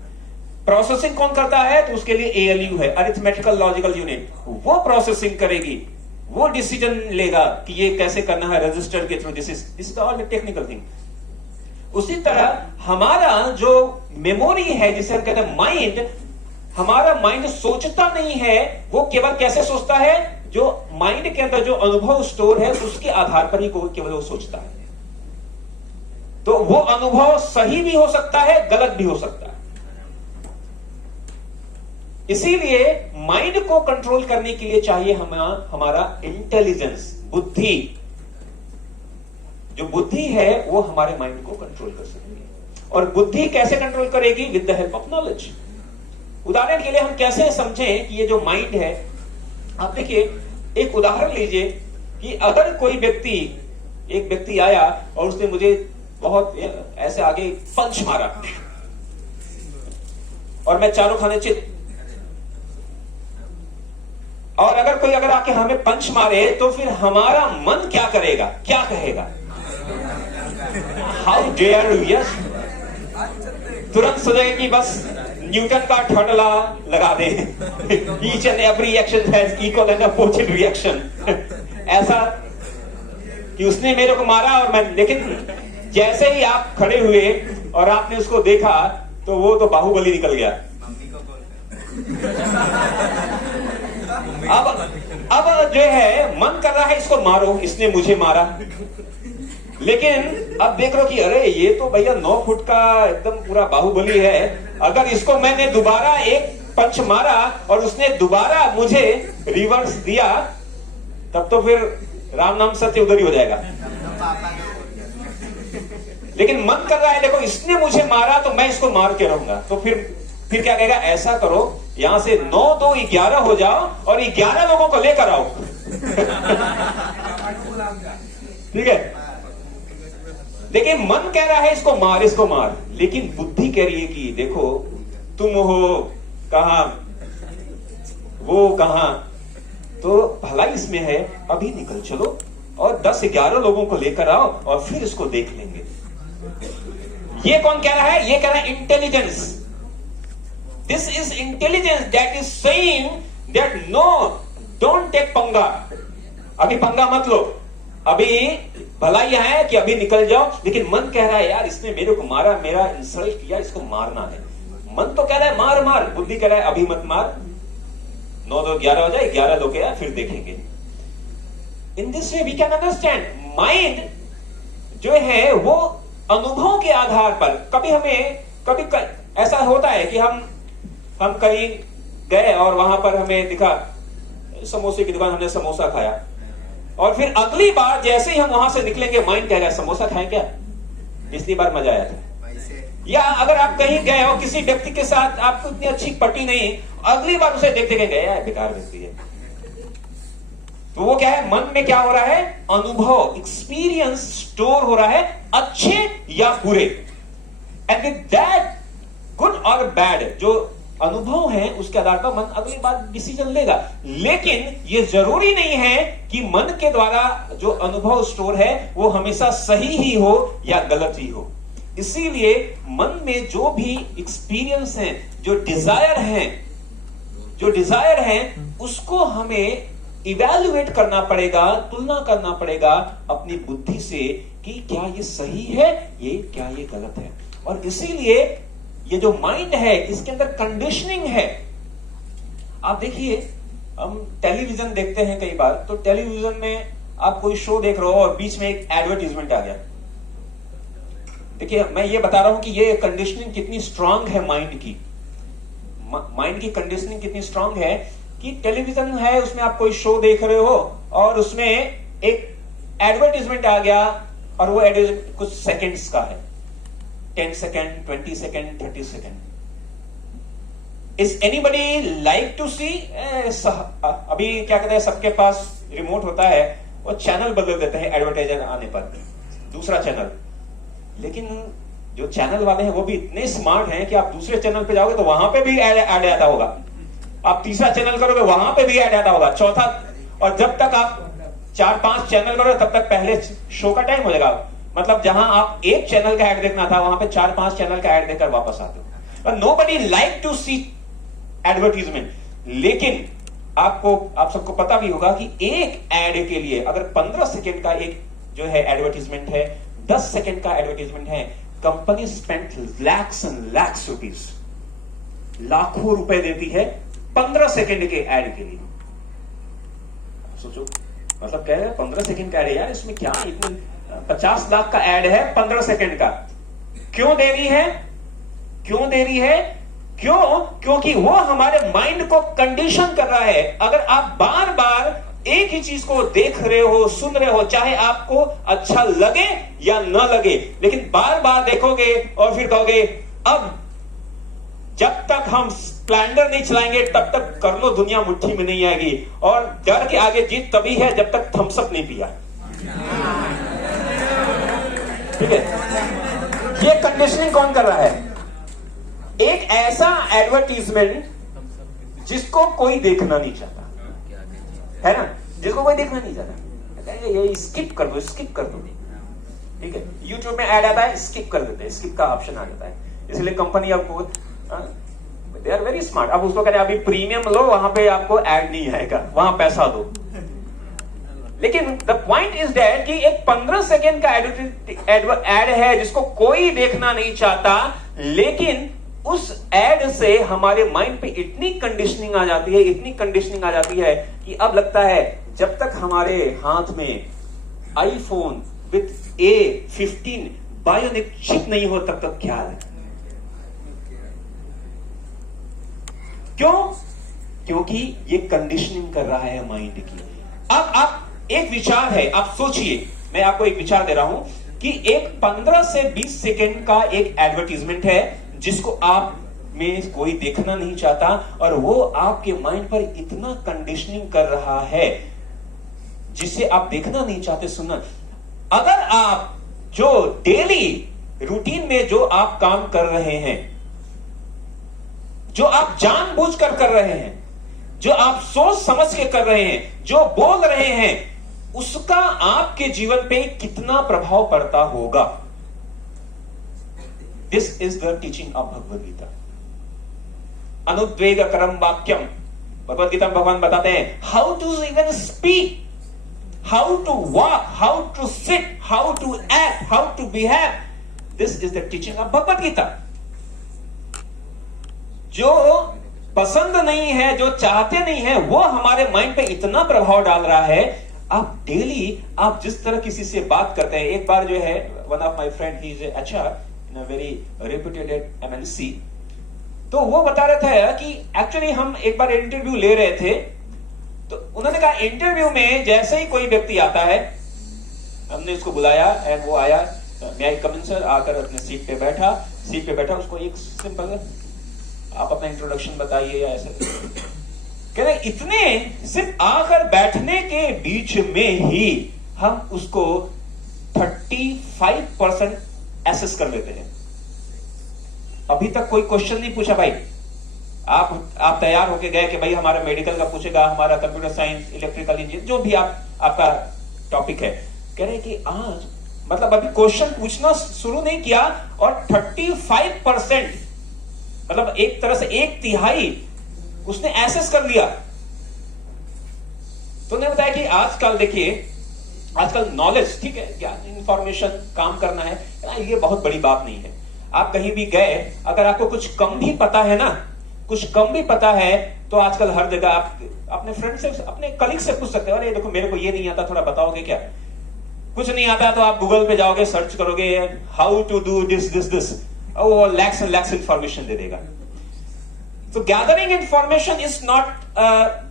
प्रोसेसिंग कौन करता है, तो उसके लिए ALU है, अरिथमेटिकल लॉजिकल यूनिट, वो प्रोसेसिंग करेगी, वो डिसीजन लेगा कि ये कैसे करना है रजिस्टर के through. This is all the technical thing. उसी तरह हमारा जो मेमोरी है, जिसे हम कहते हैं माइंड, हमारा माइंड सोचता नहीं है, वो केवल कैसे सोचता है, जो माइंड के अंदर जो अनुभव स्टोर है उसके आधार पर ही केवल वो सोचता है। तो वो अनुभव सही भी हो सकता है, गलत भी हो सकता है। इसीलिए माइंड को कंट्रोल करने के लिए चाहिए हमारा इंटेलिजेंस, बुद्धि। जो बुद्धि है वो हमारे माइंड को कंट्रोल कर सकती है। और बुद्धि कैसे कंट्रोल करेगी, with the help of knowledge. उदाहरण के लिए हम कैसे समझें कि ये जो माइंड है, आप देखिए एक उदाहरण लीजिए कि अगर कोई व्यक्ति, एक व्यक्ति आया और उसने मुझे बहुत ऐसे आगे पंच मारा और मैं चारों खाने चित, और अगर कोई आके हमें पंच मारे तो फिर हमारा मन क्या करेगा, क्या कहेगा, हाउ डेयर यू, यस, तुरंत सोचेगा कि बस न्यूटन का थर्ड लॉ लगा दे, each and every action has equal and opposite reaction. ऐसा कि उसने मेरे को मारा और मैं, लेकिन जैसे ही आप खड़े हुए और आपने उसको देखा तो वो तो बाहुबली निकल गया। अब जो है मन कर रहा है इसको मारो, इसने मुझे मारा, लेकिन अब देख लो कि अरे ये तो भैया 9 फुट का एकदम पूरा बाहुबली है, अगर इसको मैंने दोबारा एक पंच मारा और उसने दोबारा मुझे रिवर्स दिया, तब तो फिर राम नाम सत्य उधर ही हो जाएगा। लेकिन मन कर रहा है देखो इसने मुझे मारा तो मैं इसको मार के रहूंगा, तो फिर क्या कहेगा, ऐसा करो यहां से 9 2 11 हो जाओ और 11 लोगों को लेकर आओ। ठीक है, लेकिन मन कह रहा है इसको मार, इसको मार, लेकिन बुद्धि कह रही है कि देखो तुम हो कहां, वो कहां, तो भलाई इसमें है, अभी निकल चलो और 10-11 लोगों को लेकर आओ और फिर इसको देख लेंगे। ये कौन कह रहा है, ये कह रहा है intelligence. This is intelligence that is saying that no, don't take पंगा, अभी पंगा मत लो, अभी भलाई है कि अभी निकल जाओ। लेकिन मन कह रहा है यार इसने मेरे को मारा, मेरा इंसल्ट किया, इसको मारना है। मन तो कह रहा है मार मार, बुद्धि कह रहा है अभी मत मार, 9 2 11 हो जाए, 11 लोग गया फिर देखेंगे। In this way we can understand mind जो है वो अनुभव के आधार पर, कभी ऐसा होता है कि हम कहीं गए और वहां पर हमें दिखा समोसे की दुकान, हमने समोसा खाया और फिर अगली बार जैसे ही हम वहां से निकलेंगे माइंड कह रहा है समोसा खाएं क्या, पिछली बार मजा आया था। या अगर आप कहीं गए हो किसी व्यक्ति के साथ, आपको इतनी अच्छी पटी नहीं, अगली बार उसे देखते गए यार बेकार व्यक्ति है, तो वो क्या है, मन में क्या हो रहा है, अनुभव, एक्सपीरियंस स्टोर हो रहा है, अच्छे या बुरे। एंड विद दैट गुड और बैड जो अनुभव है उसके आधार पर मन अगली बार डिसीजन लेगा। लेकिन ये जरूरी नहीं है कि मन के द्वारा जो अनुभव स्टोर है वो हमेशा सही ही हो या गलत ही हो। इसीलिए मन में जो भी एक्सपीरियंस है, जो डिजायर है उसको हमें इवैल्यूएट करना पड़ेगा, तुलना करना पड़ेगा अपनी बुद्धि से कि क्या ये सही है, क्या ये गलत है। और इसीलिए ये जो माइंड है इसके अंदर कंडीशनिंग है। आप देखिए हम टेलीविजन देखते हैं कई बार, तो टेलीविजन में आप कोई शो देख रहे हो और बीच में एक एडवर्टीजमेंट आ गया। देखिए मैं ये बता रहा हूं कि ये कंडीशनिंग कितनी स्ट्रांग है माइंड की। माइंड की कंडीशनिंग कितनी स्ट्रांग है कि टेलीविजन है, उसमें आप कोई शो देख रहे हो और उसमें एक एडवर्टीजमेंट आ गया और वो एडवर्टीजमेंट कुछ सेकंड्स का है, 10 second, 20 second, 30 second. Is anybody like to see? अभी क्या कहते हैं, सबके पास रिमोट होता है, वो चैनल बदल देते हैं एडवर्टाइजर आने पर, दूसरा चैनल। लेकिन जो चैनल वाले हैं वो भी इतने स्मार्ट हैं कि आप दूसरे चैनल पे जाओगे तो वहां पे भी ऐड आता होगा, आप तीसरा चैनल करोगे वहां पे भी ऐड आता होगा, चौथा, और जब तक आप 4-5 चैनल करो तब तक पहले शो का टाइम हो जाएगा। मतलब जहां आप एक चैनल का ऐड देखना था वहां पे 4-5 चैनल का ऐड देखकर वापस आते हो। और nobody like to see advertisement. लेकिन आप सबको पता भी होगा कि एक एड के लिए अगर 15 सेकेंड का एक जो है एडवर्टीजमेंट है, 10 सेकेंड का एडवर्टीजमेंट है, company spend lakhs and lakhs rupees, लाखों रुपए देती है 15 सेकेंड के एड के लिए। सोचो, मतलब कह रहे हैं 15 सेकेंड का एड है यार, इसमें क्या इतने 50 लाख का एड है 15 सेकेंड का। क्यों दे रही है? क्यों दे रही है? क्यों? क्योंकि वो हमारे माइंड को कंडीशन कर रहा है। अगर आप बार बार एक ही चीज को देख रहे हो, सुन रहे हो, चाहे आपको अच्छा लगे या न लगे, लेकिन बार बार देखोगे और फिर कहोगे अब जब तक हम स्प्लेंडर नहीं चलाएंगे तब तक कर लो दुनिया मुट्ठी में नहीं आएगी। और डर के आगे जीत तभी है जब तक थम्स अप नहीं पिया। ठीक है, ये कंडीशनिंग कौन कर रहा है? एक ऐसा एडवर्टीजमेंट जिसको कोई देखना नहीं चाहता है ना, जिसको कोई देखना नहीं चाहता, ये स्किप कर दो, स्किप कर दो। ठीक है, यूट्यूब में ऐड आता है, स्किप कर देते हैं, स्किप का ऑप्शन आ जाता है। इसलिए कंपनी आपको दे आर वेरी स्मार्ट, अब उसको कहते हैं अभी प्रीमियम लो, वहां पे आपको ऐड नहीं आएगा, वहां पैसा दो। लेकिन द पॉइंट इज दैट कि एक 15 सेकेंड का एड है जिसको कोई देखना नहीं चाहता, लेकिन उस एड से हमारे माइंड पे इतनी कंडीशनिंग आ जाती है, इतनी कंडीशनिंग आ जाती है कि अब लगता है जब तक हमारे हाथ में iPhone with A15 bionic chip नहीं हो तब तक ख्याल है। क्यों? क्योंकि ये कंडीशनिंग कर रहा है माइंड की। अब आप एक विचार है, आप सोचिए, मैं आपको एक विचार दे रहा हूं कि एक 15 से 20 सेकेंड का एक एडवर्टीजमेंट है जिसको आप में कोई देखना नहीं चाहता, और वो आपके माइंड पर इतना कंडीशनिंग कर रहा है जिसे आप देखना नहीं चाहते, सुनना। अगर आप जो डेली रूटीन में जो आप काम कर रहे हैं, जो आप जानबूझकर कर रहे हैं, जो आप सोच समझ के कर रहे हैं, जो बोल रहे हैं, उसका आपके जीवन पे कितना प्रभाव पड़ता होगा। This is the teaching of Bhagavad Gita. अनुद्वेगकरम वाक्यम, भगवद गीता में भगवान बताते हैं how to even speak, how to walk, how to sit, how to act, how to behave. This is the teaching of Bhagavad Gita. जो पसंद नहीं है, जो चाहते नहीं है, वो हमारे माइंड पे इतना प्रभाव डाल रहा है। आप डेली आप जिस तरह किसी से बात करते हैं, एक बार जो है one of my friend, he is HR in a very reputed MNC, तो वो बता रहा था कि एक्चुअली हम एक बार इंटरव्यू ले रहे थे, तो उन्होंने कहा इंटरव्यू में जैसे ही कोई व्यक्ति आता है, हमने उसको बुलाया एंड वो आया, मैं आई कम इन सर, आकर अपने सीट पे बैठा, उसको एक सिंपल आप अपना इंट्रोडक्शन बताइए या ऐसे कह रहे, इतने सिर्फ आकर बैठने के बीच में ही हम उसको 35% एसेस कर लेते हैं। अभी तक कोई क्वेश्चन नहीं पूछा भाई, आप तैयार होके गए कि भाई हमारा मेडिकल का पूछेगा, हमारा कंप्यूटर साइंस, इलेक्ट्रिकल इंजीनियर, जो भी आपका टॉपिक है, कह रहे कि आज मतलब अभी क्वेश्चन पूछना शुरू नहीं किया और 35% मतलब एक तरह से 1/3 उसने एसेस कर लिया। तो उन्होंने बताया कि आजकल देखिए, आजकल नॉलेज, ठीक है, ज्ञान, इंफॉर्मेशन काम करना है, ये बहुत बड़ी बात नहीं है। आप कहीं भी गए, अगर आपको कुछ कम भी पता है ना, कुछ कम भी पता है, तो आजकल हर जगह आप अपने फ्रेंड से, अपने कलीग से पूछ सकते हो, अरे देखो मेरे को ये नहीं आता, थोड़ा बताओगे क्या? कुछ नहीं आता तो आप गूगल पे जाओगे, सर्च करोगे हाउ टू डू दिस, वो लैक्स एंड लैक्स इंफॉर्मेशन दे देगा। तो gathering information is not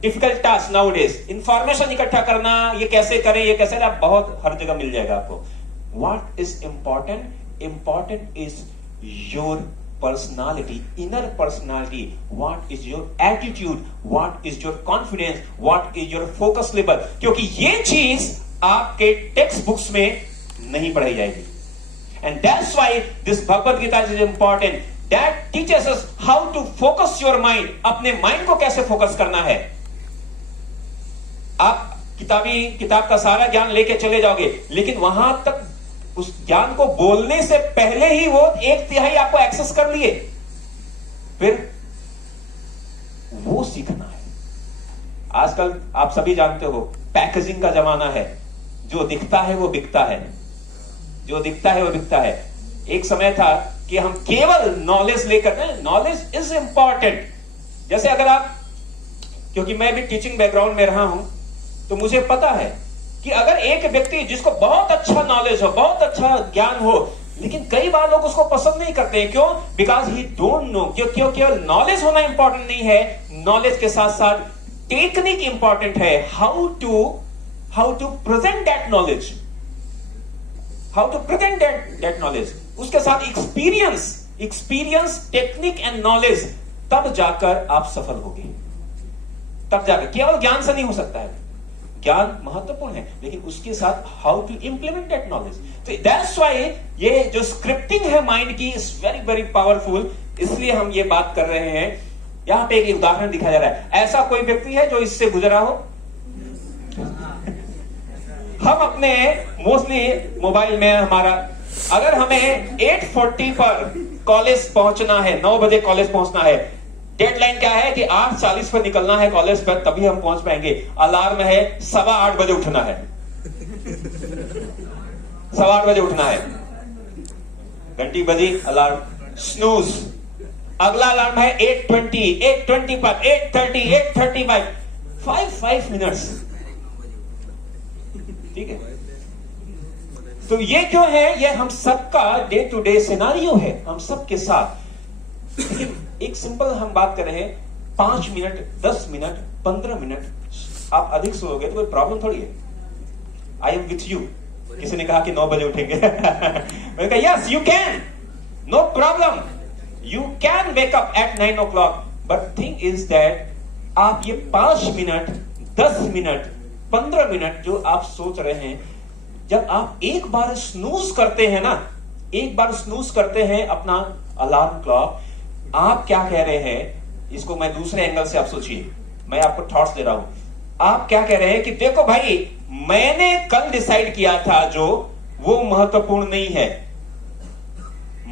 difficult task now days. Information इकट्ठा करना, ये कैसे करें, ये कैसे, आप बहुत हर जगह मिल जाएगा आपको। What is important is your personality, inner personality. What is your attitude, what is your confidence, what is your focus level, क्योंकि ये चीज आपके टेक्स्ट बुक्स में नहीं पढ़ाई जाएगी। And that's why this Bhagavad Gita is important. That teaches us how to focus your mind. अपने mind को कैसे फोकस करना है। आप किताब का सारा ज्ञान लेके चले जाओगे, लेकिन वहां तक उस ज्ञान को बोलने से पहले ही वो 1/3 आपको एक्सेस कर लिए, फिर वो सीखना है। आजकल आप सभी जानते हो पैकेजिंग का जमाना है, जो दिखता है वो बिकता है, जो दिखता है वो बिकता है। एक समय था कि हम केवल नॉलेज लेकर, नॉलेज इज इंपॉर्टेंट। जैसे अगर आप, क्योंकि मैं भी टीचिंग बैकग्राउंड में रहा हूं, तो मुझे पता है कि अगर एक व्यक्ति जिसको बहुत अच्छा नॉलेज हो, बहुत अच्छा ज्ञान हो, लेकिन कई बार लोग उसको पसंद नहीं करते, क्यों? Because he don't know. क्यों? केवल नॉलेज होना इंपॉर्टेंट नहीं है, नॉलेज के साथ साथ टेक्निक इंपॉर्टेंट है। How to present that knowledge, how to present that knowledge, उसके साथ एक्सपीरियंस, टेक्निक एंड नॉलेज, तब जाकर आप सफल होंगे। तब जाकर, केवल ज्ञान से नहीं हो सकता है। ज्ञान महत्वपूर्ण है, लेकिन उसके साथ how to implement that knowledge. तो दैट्स व्हाई ये जो स्क्रिप्टिंग है माइंड की इज वेरी वेरी पावरफुल। इसलिए हम ये बात कर रहे हैं। यहां पे एक उदाहरण दिखाया जा रहा है। ऐसा कोई व्यक्ति है जो इससे गुजरा हो? हम अपने मोस्टली मोबाइल में हमारा, अगर हमें 8:40 पर कॉलेज पहुंचना है, 9 बजे कॉलेज पहुंचना है, डेडलाइन क्या है कि 8:40 पर निकलना है कॉलेज पर, तभी हम पहुंच पाएंगे। अलार्म है 8:15 बजे उठना है, 8:15 बजे उठना है, घंटी बजी, अलार्म, स्नूज। अगला अलार्म है 8:20, 8:25, 8:30, 8:35, 5 मिनट्स। ठीक है, तो ये क्यों है? ये हम सबका डे टू डे सिनारियो है, हम सबके साथ। लेकिन एक सिंपल हम बात कर रहे हैं, 5 मिनट, 10 मिनट, 15 मिनट आप अधिक सोओगे तो कोई प्रॉब्लम थोड़ी है। I am with you. किसी ने कहा कि 9 बजे उठेंगे मैंने कहा yes you can, no problem, you can wake up at 9 o'clock, but thing is that आप ये 5 मिनट, 10 मिनट, 15 मिनट जो आप सोच रहे हैं, जब आप एक बार स्नूज करते हैं ना, एक बार स्नूज करते हैं अपना अलार्म क्लॉक, आप क्या कह रहे हैं? इसको मैं दूसरे एंगल से आप सोचिए, मैं आपको थॉट्स दे रहा हूं। आप क्या कह रहे हैं कि देखो भाई, मैंने कल डिसाइड किया था जो, वो महत्वपूर्ण नहीं है।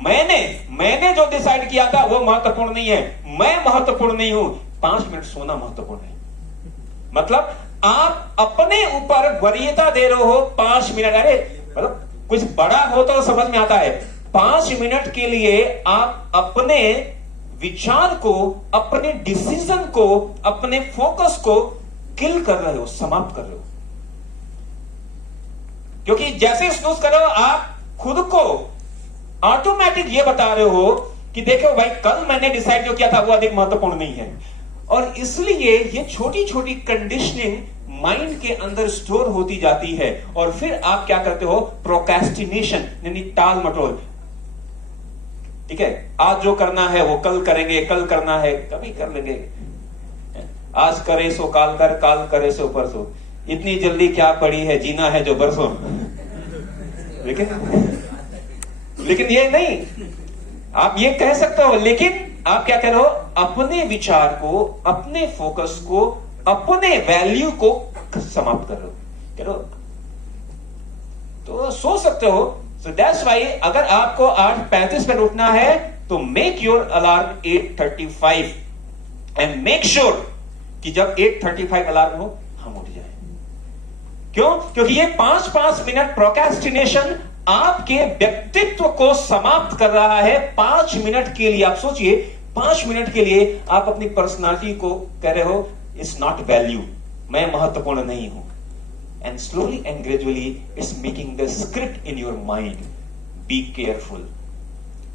मैंने जो डिसाइड किया था वो महत्वपूर्ण नहीं है, मैं महत्वपूर्ण नहीं हूं। 5 मिनट सोना महत्वपूर्ण है। मतलब आप अपने ऊपर वरीयता दे रहे हो 5 मिनट। अरे मतलब कुछ बड़ा हो तो समझ में आता है, 5 मिनट के लिए आप अपने विचार को, अपने डिसीजन को, अपने फोकस को किल कर रहे हो, समाप्त कर रहे हो। क्योंकि जैसे स्नूज कर रहे हो, आप खुद को ऑटोमेटिक ये बता रहे हो कि देखो भाई, कल मैंने डिसाइड जो किया था वो अधिक महत्वपूर्ण नहीं है। और इसलिए ये छोटी छोटी कंडीशनिंग माइंड के अंदर स्टोर होती जाती है, और फिर आप क्या करते हो? प्रोक्रेस्टिनेशन, यानी टाल मटोल। ठीक है, आज जो करना है वो कल करेंगे, कल करना है कभी कर लेंगे, आज करे सो काल कर, काल करे सो परसों। इतनी जल्दी क्या पड़ी है, जीना है जो बरसों। लेकिन ये नहीं, आप ये कह सकते हो, लेकिन आप क्या कह रहे हो? अपने विचार को, अपने फोकस को, अपने वैल्यू को समाप्त कर रहे हो। कह रहे हो तो सोच सकते हो। सो दैट्स व्हाई अगर आपको 8:35 पर उठना है तो make your alarm 8:35 and make sure कि जब 8:35 अलार्म हो हम उठ जाए। क्यों? क्योंकि ये 5-5 मिनट प्रोक्रेस्टिनेशन आपके व्यक्तित्व को समाप्त कर रहा है। 5 मिनट के लिए आप सोचिए, 5 मिनट के लिए आप अपनी पर्सनालिटी को कह रहे हो इट्स नॉट वैल्यू, मैं महत्वपूर्ण नहीं हूं। And slowly and gradually it's making the script in your mind. Be careful.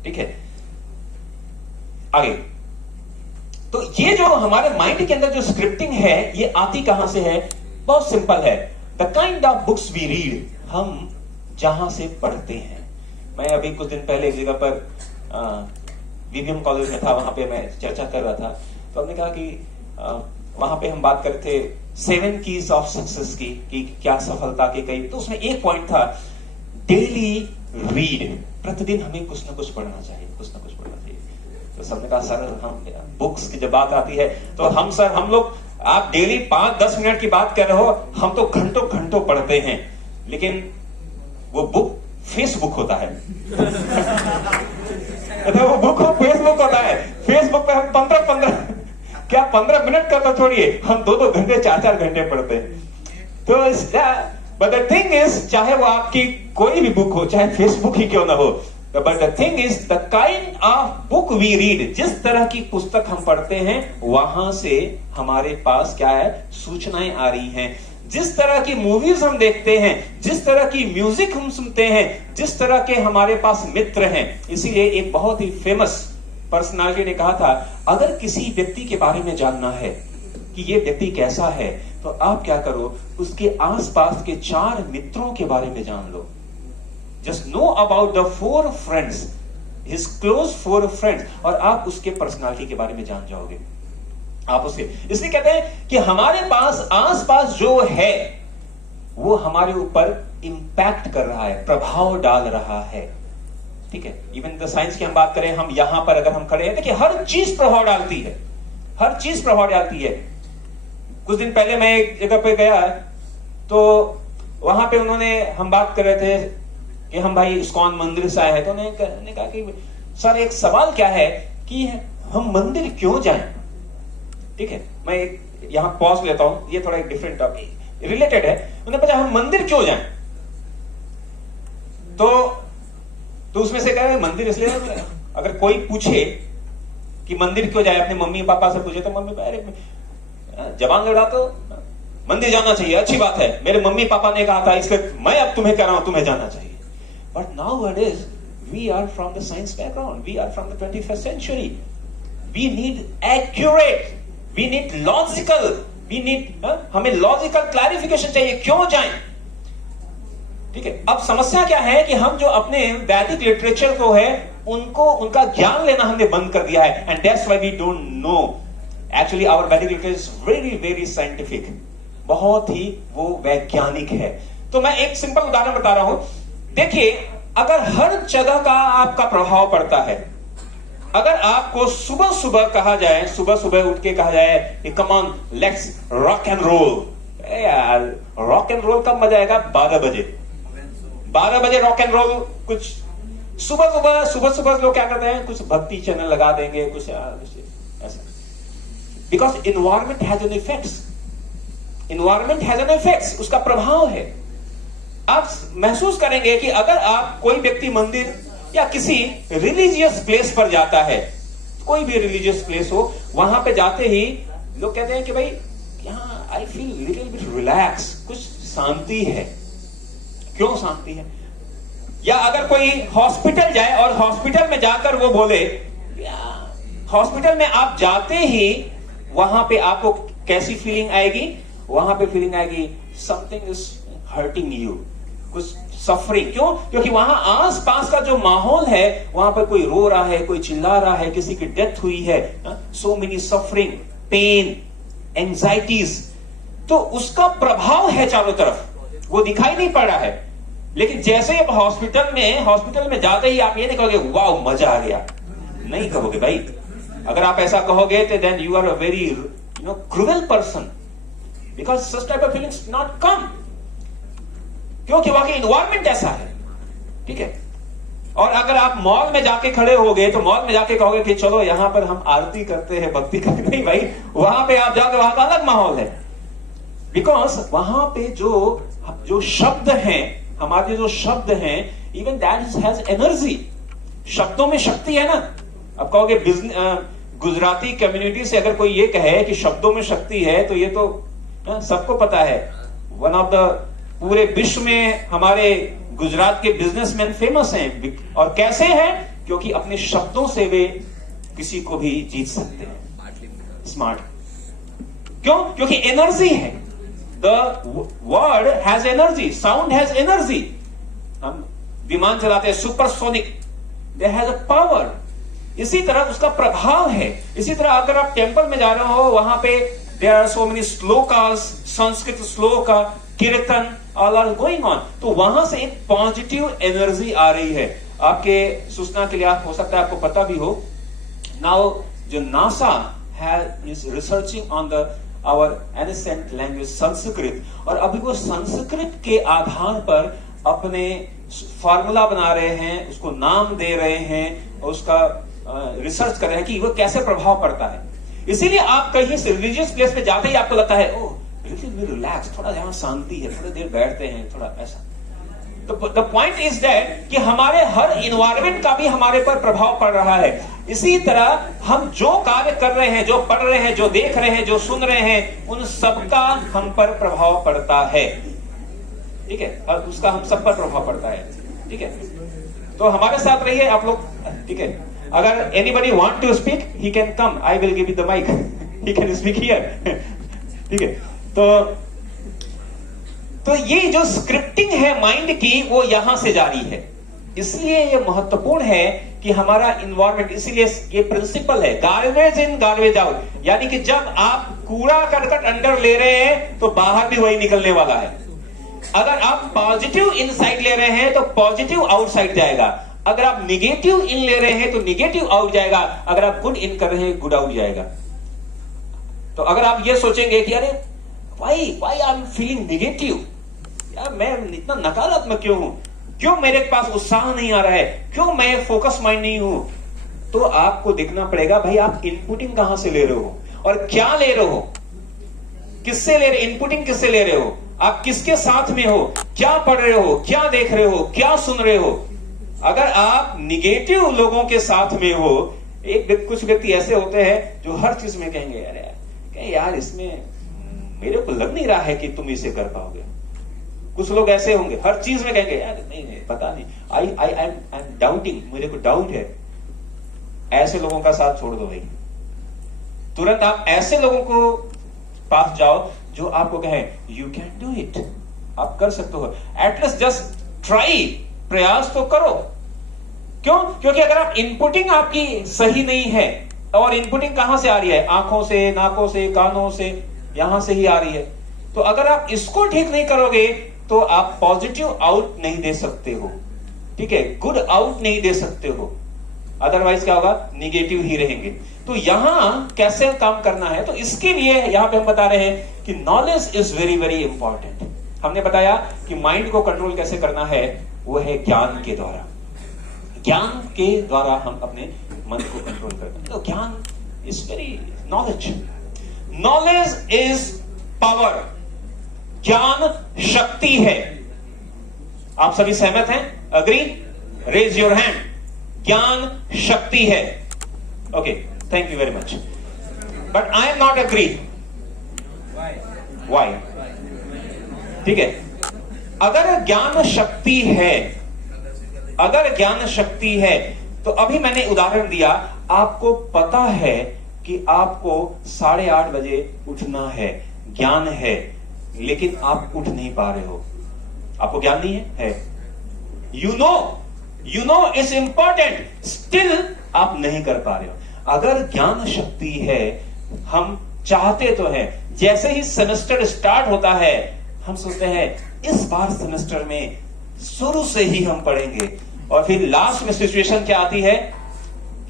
ठीक है, आगे। तो ये जो हमारे माइंड के अंदर जो स्क्रिप्टिंग है, ये आती कहां से है? बहुत सिंपल है। The kind of books we read, हम जहां से पढ़ते हैं। मैं अभी कुछ दिन पहले एक जगह पर वीवीएम कॉलेज में था, वहां पे मैं चर्चा कर रहा था, तो हमने कहा कि वहां पे हम बात कर रहे थे 7 कीज ऑफ सक्सेस की, कि क्या सफलता के कई। तो उसमें एक पॉइंट था, डेली रीड, प्रतिदिन हमें कुछ ना कुछ पढ़ना चाहिए, कुछ ना कुछ पढ़ना चाहिए। तो सबने कहा सर, हम बुक्स की जब बात आती है तो हम लोग आप डेली 5-10 मिनट की बात कर रहे हो, हम तो घंटों घंटों पढ़ते हैं, लेकिन वो बुक फेसबुक होता है। तो वो बुक फेसबुक होता है। फेसबुक पे हम 15 मिनट का तो छोड़िए, हम 2-2 घंटे 4-4 घंटे पढ़ते हैं। तो बट द थिंग इज, चाहे वो आपकी कोई भी बुक हो, चाहे फेसबुक ही क्यों ना हो, but the thing is the kind of book we read, जिस तरह की पुस्तक हम पढ़ते हैं वहां से हमारे पास क्या है, सूचनाएं आ रही हैं। जिस तरह की मूवीज हम देखते हैं, जिस तरह की म्यूजिक हम सुनते हैं, जिस तरह के हमारे पास मित्र हैं। इसीलिए एक बहुत ही फेमस पर्सनालिटी ने कहा था, अगर किसी व्यक्ति के बारे में जानना है कि ये व्यक्ति कैसा है, तो आप क्या करो, उसके आसपास के 4 मित्रों के बारे में जान लो। Just know about the 4 friends, his close 4 friends, और आप उसके पर्सनालिटी के बारे में जान जाओगे। आप उसे, इसलिए कहते हैं कि हमारे पास आसपास जो है वो हमारे ऊपर इंपैक्ट कर रहा है, प्रभाव डाल रहा है। ठीक है, इवन द साइंस की हम बात करें, हम यहां पर अगर हम खड़े हैं, देखिए हर चीज प्रभाव डालती है, हर चीज प्रभाव डालती है। कुछ दिन पहले मैं एक जगह पे गया, तो वहां पे उन्होंने, हम बात कर रहे थे कि हम भाई इस्कॉन मंदिर से आए हैं, तो उन्होंने कहा कि सर एक सवाल क्या है कि हम मंदिर क्यों जाएं। ठीक है, मैं यहां पॉज लेता हूं, ये थोड़ा एक डिफरेंट टॉपिक रिलेटेड है। उन्होंने पूछा हम मंदिर क्यों जाएं, तो उसमें से कहा मंदिर इसलिए, अगर कोई पूछे कि मंदिर क्यों जाए, अपने मम्मी पापा से पूछे तो मम्मी अरे जवान लड़ा तो मंदिर जाना चाहिए, अच्छी बात है, मेरे मम्मी पापा ने कहा था इसलिए मैं अब तुम्हें कह रहा हूं तुम्हें जाना चाहिए। But nowadays we are from the science background, we are from the 21st century, we need accurate, we need logical, we need, हमें लॉजिकल क्लैरिफिकेशन चाहिए क्यों जाएं। ठीक है, अब समस्या क्या है कि हम जो अपने वैदिक लिटरेचर को है उनका ज्ञान लेना हमने बंद कर दिया है, and that's why we don't know. Actually our Vedic literature is very very scientific, बहुत ही वो वैज्ञानिक है। तो मैं एक सिंपल उदाहरण बता रहा हूं, देखिए अगर हर जगह का आपका प्रभाव पड़ता है, अगर आपको सुबह सुबह कहा जाए, सुबह सुबह उठ के कहा जाए come on let's rock and roll, यार रॉक एंड रोल कब मजा आएगा, 12 बजे रॉक एंड रोल। कुछ सुबह लोग क्या करते हैं, कुछ भक्ति चैनल लगा देंगे, कुछ ऐसा, because environment has an effects, environment has an effects, उसका प्रभाव है। आप महसूस करेंगे कि अगर आप, कोई व्यक्ति मंदिर या किसी रिलीजियस प्लेस पर जाता है, कोई भी रिलीजियस प्लेस हो, वहां पे जाते ही लोग कहते हैं कि भाई यहाँ I feel little bit relax, कुछ शांति है। क्यों शांति है? या अगर कोई हॉस्पिटल जाए और हॉस्पिटल में जाकर वो बोले, हॉस्पिटल में आप जाते ही वहां पे आपको कैसी फीलिंग आएगी, वहां पे फीलिंग आएगी समथिंग इज हर्टिंग यू, कुछ सफरिंग। क्यों? क्योंकि वहां आस पास का जो माहौल है, वहां पर कोई रो रहा है, कोई चिल्ला रहा है, किसी की डेथ हुई है, so many suffering, pain, anxieties, तो उसका प्रभाव है चारों तरफ, वो दिखाई नहीं पड़ रहा है। लेकिन जैसे अब हॉस्पिटल में जाते ही आप ये नहीं कहोगे वाह मजा आ गया, नहीं कहोगे भाई। अगर आप ऐसा कहोगे तो then you are a very cruel person, because such type of feelings not come, क्योंकि वहां का इन्वायरमेंट ऐसा है। ठीक है, और अगर आप मॉल में जाके खड़े हो गए तो मॉल में जाके कहोगे कि चलो यहां पर हम आरती करते हैं, भक्ति करते, नहीं भाई, वहां पे आप जाओगे वहां का अलग माहौल है, बिकॉज वहां पे जो शब्द हैं, हमारे जो शब्द हैं, इवन दैट हैज एनर्जी, शब्दों में शक्ति है ना। अब कहोगे गुजराती कम्युनिटी से अगर कोई ये कहे कि शब्दों में शक्ति है, तो ये तो सबको पता है, वन ऑफ द पूरे विश्व में हमारे गुजरात के बिजनेसमैन फेमस हैं। और कैसे हैं? क्योंकि अपने शब्दों से वे किसी को भी जीत सकते हैं। स्मार्ट क्यों? क्योंकि एनर्जी है। The word has energy, sound has energy. हम विमान चलाते हैं supersonic, they has a power. इसी तरह उसका प्रभाव है। इसी तरह अगर आप टेंपल में जा रहे हो, वहां पे there are so many shlokas, Sanskrit श्लोक, कीर्तन, ऑल आर गोइंग ऑन, तो वहां से एक पॉजिटिव एनर्जी आ रही है। आपके सूचना के लिए हो सकता है आपको पता भी हो, नाउ जो NASA is researching on the our ancient language Sanskrit, और अभी वो संस्कृत के आधार पर अपने फार्मूला बना रहे हैं, उसको नाम दे रहे हैं, और उसका रिसर्च कर रहे हैं कि वो कैसे प्रभाव पड़ता है। इसीलिए आप कहीं से रिलीजियस प्लेस पे जाते ही आपको लगता है ओह रिलैक्स, थोड़ा यहाँ शांति है, थोड़ी देर बैठते हैं, थोड़ा ऐसा। तो द पॉइंट इज दैट कि हमारे हर इन्वायरमेंट का भी हमारे पर प्रभाव पड़ रहा है। इसी तरह हम जो कार्य कर रहे हैं, जो पढ़ रहे हैं, जो देख रहे हैं, जो सुन रहे हैं, उन सबका हम पर प्रभाव पड़ता है, ठीक है, और उसका हम सब पर प्रभाव पड़ता है, ठीक है। तो हमारे साथ रहिए आप लोग, ठीक है। अगर anybody want to speak he can come, I will give you the mic, he can speak here, ठीक है। तो ये जो स्क्रिप्टिंग है माइंड की, वो यहां से जारी है। इसलिए ये महत्वपूर्ण है कि हमारा इन्वायरमेंट, इसीलिए ये प्रिंसिपल है गार्बेज इन गार्बेज आउट, यानी कि जब आप कूड़ा करकट अंदर ले रहे हैं तो बाहर भी वही निकलने वाला है। अगर आप पॉजिटिव इनसाइड ले रहे हैं तो पॉजिटिव आउटसाइड जाएगा, अगर आप निगेटिव इन ले रहे हैं तो निगेटिव आउट जाएगा, अगर आप गुड इन कर रहे हैं गुड आउट जाएगा। तो अगर आप ये सोचेंगे कि अरे why I am feeling negative, यार मैं इतना नकारात्मक क्यों हूं, क्यों मेरे पास उत्साह नहीं आ रहा है, क्यों मैं फोकस माइंड नहीं हूं, तो आपको देखना पड़ेगा भाई आप इनपुटिंग कहां से ले रहे हो और क्या ले रहे हो, किससे ले रहे, इनपुटिंग किससे ले रहे हो, आप किसके साथ में हो, क्या पढ़ रहे हो, क्या देख रहे हो, क्या सुन रहे हो। अगर आप निगेटिव लोगों के साथ में हो, कुछ व्यक्ति ऐसे होते हैं जो हर चीज में कहेंगे यार इसमें मेरे को लग नहीं रहा है कि तुम इसे कर पाओगे। कुछ लोग ऐसे होंगे हर चीज में कहेंगे यार नहीं पता नहीं, आई एम डाउटिंग, मुझे को डाउट है। ऐसे लोगों का साथ छोड़ दो भाई, तुरंत आप ऐसे लोगों को पास जाओ जो आपको कहे यू कैन डू इट, आप कर सकते हो, एटलीस्ट जस्ट ट्राई, प्रयास तो करो। क्यों? क्योंकि अगर आप इनपुटिंग आपकी सही नहीं है, और इनपुटिंग कहां से आ रही है, आंखों से, नाकों से, कानों से, यहां से ही आ रही है। तो अगर आप इसको ठीक नहीं करोगे तो आप पॉजिटिव आउट नहीं दे सकते हो, ठीक है, गुड आउट नहीं दे सकते हो, अदरवाइज क्या होगा, निगेटिव ही रहेंगे। तो यहां कैसे काम करना है, तो इसके लिए यहां पे हम बता रहे हैं कि knowledge is very very important. हमने बताया कि माइंड को कंट्रोल कैसे करना है, वो है ज्ञान के द्वारा। ज्ञान के द्वारा हम अपने मन को कंट्रोल करते हैं। तो ज्ञान is very, knowledge is power, ज्ञान शक्ति है। आप सभी सहमत हैं? अग्री? Raise your hand. ज्ञान शक्ति है। Okay, thank you very much, but I am not agree. Why? ठीक है, अगर ज्ञान शक्ति है, अगर ज्ञान शक्ति है, तो अभी मैंने उदाहरण दिया, आपको पता है कि आपको 8:30 बजे उठना है, ज्ञान है, लेकिन आप उठ नहीं पा रहे हो, आपको ज्ञान नहीं है, you know it's important, still आप नहीं कर पा रहे हो। अगर ज्ञान शक्ति है, हम चाहते तो है, जैसे ही सेमेस्टर स्टार्ट होता है हम सोचते हैं इस बार सेमेस्टर में शुरू से ही हम पढ़ेंगे, और फिर लास्ट में सिचुएशन क्या आती है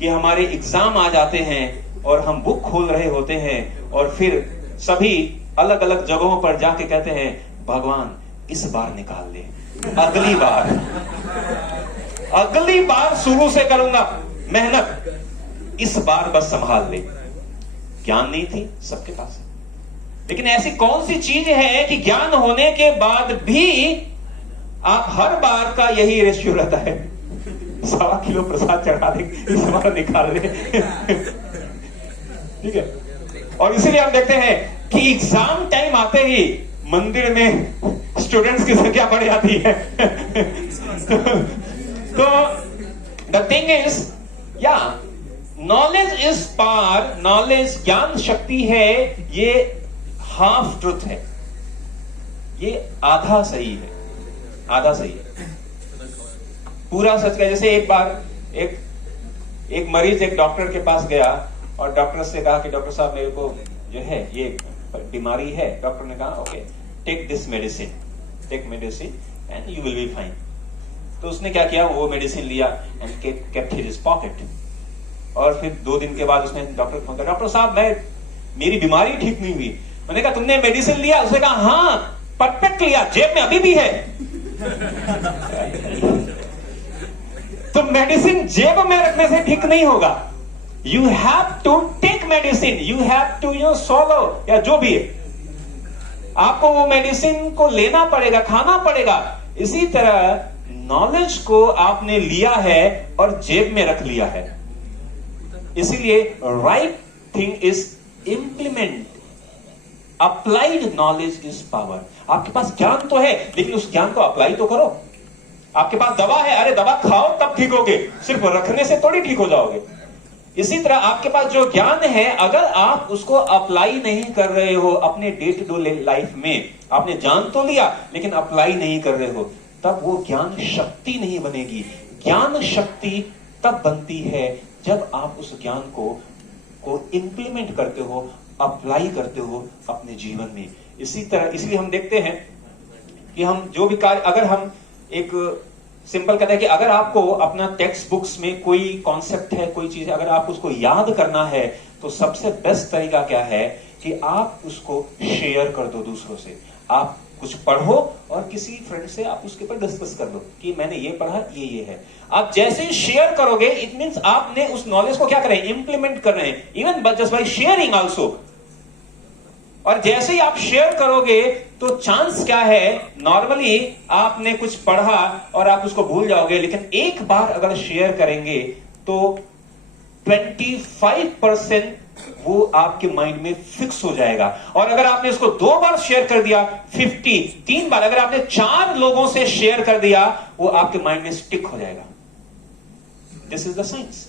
कि हमारे एग्जाम आ जाते हैं और हम बुक खोल रहे होते हैं, और फिर सभी अलग अलग जगहों पर जाके कहते हैं भगवान इस बार निकाल ले, अगली बार शुरू से करूंगा मेहनत, इस बार बस संभाल ले। ज्ञान नहीं थी सबके पास, लेकिन ऐसी कौन सी चीज है कि ज्ञान होने के बाद भी आप हर बार का यही रेशियो रहता है, 1.25 किलो प्रसाद चढ़ा दे, इस बार निकाल ले, ठीक है। और इसीलिए हम देखते हैं कि एग्जाम टाइम आते ही मंदिर में स्टूडेंट्स की संख्या बढ़ जाती है। तो द थिंग इज, या नॉलेज इज पावर, नॉलेज ज्ञान शक्ति है, ये हाफ ट्रुथ है, ये आधा सही है, आधा सही है, पूरा सच का। जैसे एक बार एक मरीज एक डॉक्टर के पास गया और डॉक्टर से कहा कि डॉक्टर साहब मेरे को जो है ये बीमारी है। डॉक्टर ने कहा okay take this medicine, take medicine and you will be fine. तो उसने क्या किया, वो मेडिसिन लिया and kept in his pocket, और फिर 2 दिन के बाद उसने डॉक्टर को कहा डॉक्टर साहब मेरी बीमारी ठीक नहीं हुई, मैंने कहा तुमने मेडिसिन लिया? उसने कहा हाँ परफेक्ट लिया, जेब में अभी भी है। तो मेडिसिन जेब में रखने से ठीक नहीं होगा। You have to take medicine, you have to swallow, या जो भी है आपको वो मेडिसिन को लेना पड़ेगा, खाना पड़ेगा। इसी तरह नॉलेज को आपने लिया है और जेब में रख लिया है। इसीलिए right thing is implement. Applied knowledge is power. आपके पास ज्ञान तो है, लेकिन उस ज्ञान को अप्लाई तो करो। आपके पास दवा है, अरे दवा खाओ तब ठीक होगे, सिर्फ रखने से थोड़ी ठीक हो जाओगे। इसी तरह आपके पास जो ज्ञान है, अगर आप उसको अप्लाई नहीं कर रहे हो अपने डे टू डे लाइफ में, आपने जान तो लिया लेकिन अप्लाई नहीं कर रहे हो, तब वो ज्ञान शक्ति नहीं बनेगी। ज्ञान शक्ति तब बनती है जब आप उस ज्ञान को इंप्लीमेंट करते हो, अप्लाई करते हो अपने जीवन में। इसी तरह इसलिए हम देखते हैं कि हम जो भी कार्य, अगर हम एक सिंपल कहते हैं कि अगर आपको अपना टेक्स्ट बुक्स में कोई कॉन्सेप्ट है, कोई चीज है, अगर आप उसको याद करना है तो सबसे बेस्ट तरीका क्या है कि आप उसको शेयर कर दो दूसरों से। आप कुछ पढ़ो और किसी फ्रेंड से आप उसके ऊपर डिस्कस कर दो कि मैंने ये पढ़ा, ये है। आप जैसे ही शेयर करोगे, इट मींस आपने उस नॉलेज को क्या कर रहे हैं, इंप्लीमेंट कर रहे हैं, even just by sharing also. और जैसे ही आप शेयर करोगे तो चांस क्या है, नॉर्मली आपने कुछ पढ़ा और आप उसको भूल जाओगे, लेकिन एक बार अगर शेयर करेंगे तो 25% वो आपके माइंड में फिक्स हो जाएगा। और अगर आपने इसको 2 बार शेयर कर दिया 50, 3 बार, अगर आपने 4 लोगों से शेयर कर दिया, वो आपके माइंड में स्टिक हो जाएगा। This is the science,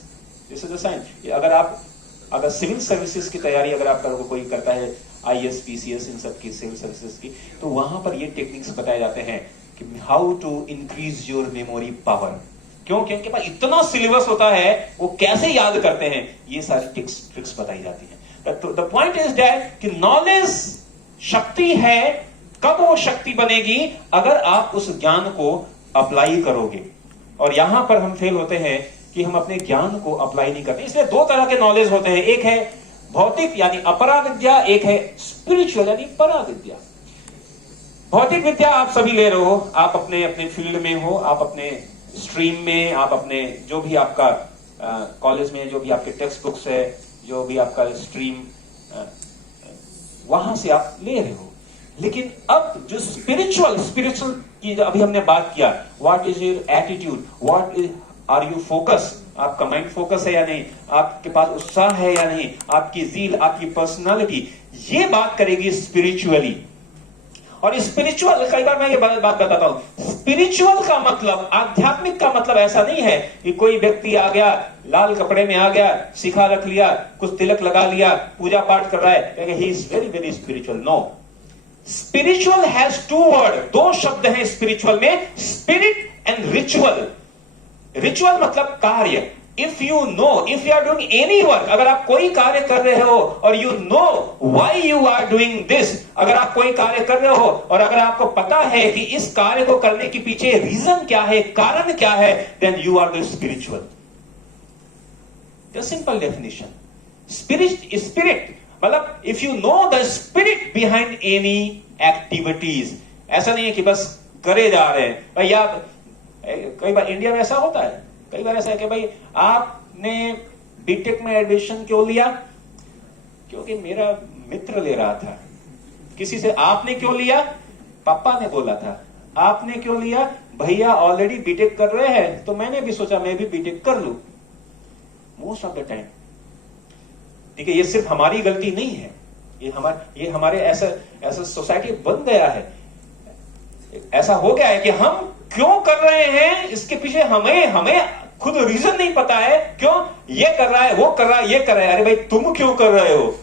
this is the science. अगर सिविल सर्विसेज की तैयारी अगर आप करोगे, कोई करता है IAS, PCS, इन सब की सिविल सर्विसेज की, तो वहां पर ये टेक्निक्स बताए जाते हैं कि how to increase your memory power. क्यों? क्योंकि उनके पास इतना सिलेबस होता है, वो कैसे याद करते हैं, ये सारी ट्रिक्स बताई जाती है। तो द पॉइंट इज दैट कि नॉलेज शक्ति है। कब वो शक्ति बनेगी? अगर आप उस ज्ञान को अप्लाई करोगे। और यहां पर हम फेल होते हैं कि हम अपने ज्ञान को अप्लाई नहीं करते। इसलिए 2 तरह के नॉलेज होते हैं, एक है भौतिक यानी अपरा विद्या, एक है स्पिरिचुअल यानी परा विद्या। भौतिक विद्या आप सभी ले रहे हो, आप अपने अपने फील्ड में हो, आप अपने स्ट्रीम में, आप अपने जो भी आपका कॉलेज में जो भी आपके टेक्स्ट बुक्स है, जो भी आपका स्ट्रीम, वहां से आप ले रहे हो। लेकिन अब जो स्पिरिचुअल की अभी हमने बात किया, what is your attitude, what is are you focus, आपका माइंड फोकस है या नहीं, आपके पास उत्साह है या नहीं, आपकी ज़ील, आपकी पर्सनालिटी, ये बात करेगी स्पिरिचुअली। और स्पिरिचुअल, कई बार मैं ये बात बताता हूं, स्पिरिचुअल का मतलब, आध्यात्मिक का मतलब ऐसा नहीं है कि कोई व्यक्ति आ गया, लाल कपड़े में आ गया, शिखा रख लिया, कुछ तिलक लगा लिया, पूजा पाठ कर रहा है, he is very very spiritual. No, spiritual has 2 word, 2 शब्द हैं स्पिरिचुअल में, स्पिरिट एंड रिचुअल। रिचुअल मतलब कार्य। If you know, if you are doing any work, अगर आप कोई कार्य कर रहे हो और you know why you are doing this, अगर आप कोई कार्य कर रहे हो और अगर आपको पता है कि इस कार्य को करने के पीछे रीजन क्या है, कारण क्या है, then you are the spiritual. The simple definition. Spirit मतलब if you know the spirit behind any activities. ऐसा नहीं है कि बस करे जा रहे हैं भैया। कई बार इंडिया में ऐसा होता है, कई बार ऐसा है कि भाई आपने बीटेक में एडमिशन क्यों लिया? क्योंकि मेरा मित्र ले रहा था। किसी से आपने क्यों लिया? पापा ने बोला था। आपने क्यों लिया? भैया ऑलरेडी बीटेक कर रहे हैं तो मैंने भी सोचा मैं भी बीटेक कर लूं। मोस्ट ऑफ द टाइम, ठीक है, ये सिर्फ हमारी गलती नहीं है, ये हमारे ऐसा सोसाइटी बन गया है, ऐसा हो गया है कि हम क्यों कर रहे हैं इसके पीछे हमें खुद रीजन नहीं पता है। क्यों ये कर रहा है, वो कर रहा है, ये कर रहा है, अरे भाई तुम क्यों कर रहे हो,